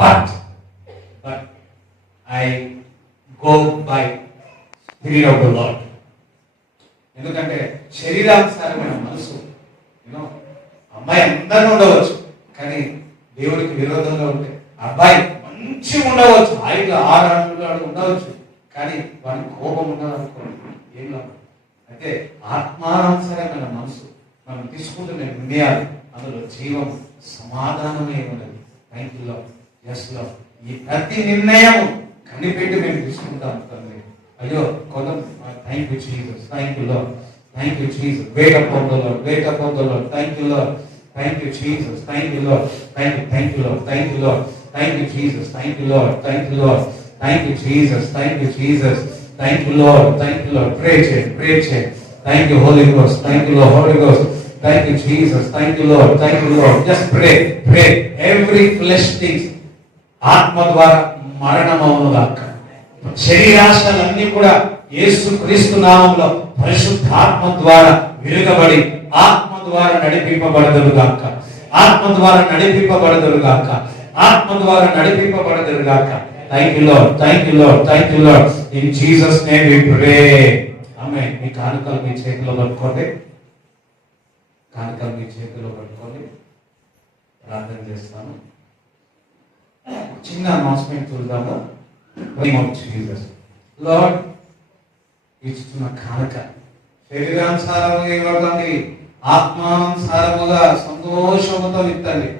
but I go by spirit of the Lord. ఎందుకంటే శరీరానుసారమైన మనసు అమ్మాయి అందరూ ఉండవచ్చు, కానీ దేవుడికి విరోధంగా ఉంటే అబ్బాయి మంచి ఉండవచ్చు, 5-6 అడుగులు ఉండవచ్చు, కానీ వాడికి కోపం ఉండదు అనుకోండి, ఏం లాభం? అయితే ఆత్మానుసారమైన మనసు మనం తీసుకుంటున్న నిర్ణయాలు, అందులో జీవం సమాధానమే ఉన్నది. Thank you lord, yes Lord. ఈ ప్రతి నిర్ణయం కనిపెట్టి మేము తీసుకుంటాం తండ్రి. అయ్యో కొంత thank you Jesus, thank you lord, thank you Jesus. Wait upon the lord, wait upon the lord. Thank you lord, thank you Jesus, thank you lord, thank you lord, thank you lord, thank you Jesus, thank you lord, thank you lord, thank you Jesus, thank you Jesus, thank you lord, thank you lord. ప్రే చేయండి. Thank you Holi ghost, thank you lord, Holi ghost. Thank you Jesus, thank you Lord, thank you Lord. Just pray every flesh things ఆత్మ ద్వారా మరణమవును గాక. శరీరాశలన్నీ కూడా యేసు క్రీస్తు నామములో పరిశుద్ధాత్మ ద్వారా విరుగబడి ఆత్మ ద్వారా నడిపింపబడదురు గాక, ఆత్మ ద్వారా నడిపింపబడదురు గాక, ఆత్మ ద్వారా నడిపింపబడదురు గాక. Thank you lord, thank you lord, thank you lord. In Jesus name we ప్రే. ఆమేన్. మీ కానుకలు మీ చేతిలో పట్టుకోండి, కానుకలు మీ చేతిలో పట్టుకోండి. ప్రార్థన చేస్తాను. చిన్న అనౌన్స్మెంట్ చూద్దాము. లార్డ్, ఇస్తున్న కానుక శరీరానుసారముగా ఇవ్వకండి, ఆత్మానుసారముగా సంతోషముతో ఇద్దండి.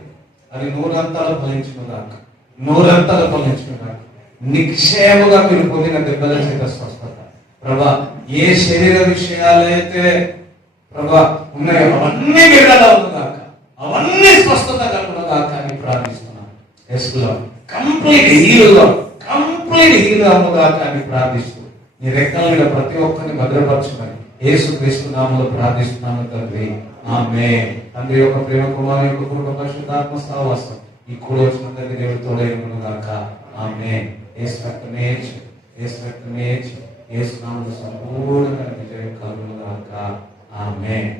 అది 100 ఫలించును గాక, 100 ఫలించును గాక. నిక్షేమగా మీరు పొందిన దెబ్బల చేత స్వస్థత ప్రభా, ఏ శరీర విషయాలైతే ప్రభా ఉన్నాయో అవన్నీ విడుదలవును గాక, అవన్నీ స్వస్థత కలుగును గాక అని ప్రార్థిస్తున్నాను. yes Lord, కంప్లీట్ హీల్ అవును గాక అని ప్రార్థిస్తూ నీ రెక్కల మీద ప్రతి ఒక్కరిని భద్రపరచుమని యేసు క్రీస్తు నామములో ప్రార్థిస్తున్నాను తండ్రి. ఆమేన్. తండ్రి యొక్క ప్రేమ, కుమారుని యొక్క కృప, పరిశుద్ధాత్మ సహవాసం ఈ కూడి వచ్చిన తండ్రి దేవుడు తోడైనను గాక. ఆమేన్. యేసు రక్తమే యేసు నామములో సంపూర్ణమైన విజయం కలుగును గాక. ఆమేన్.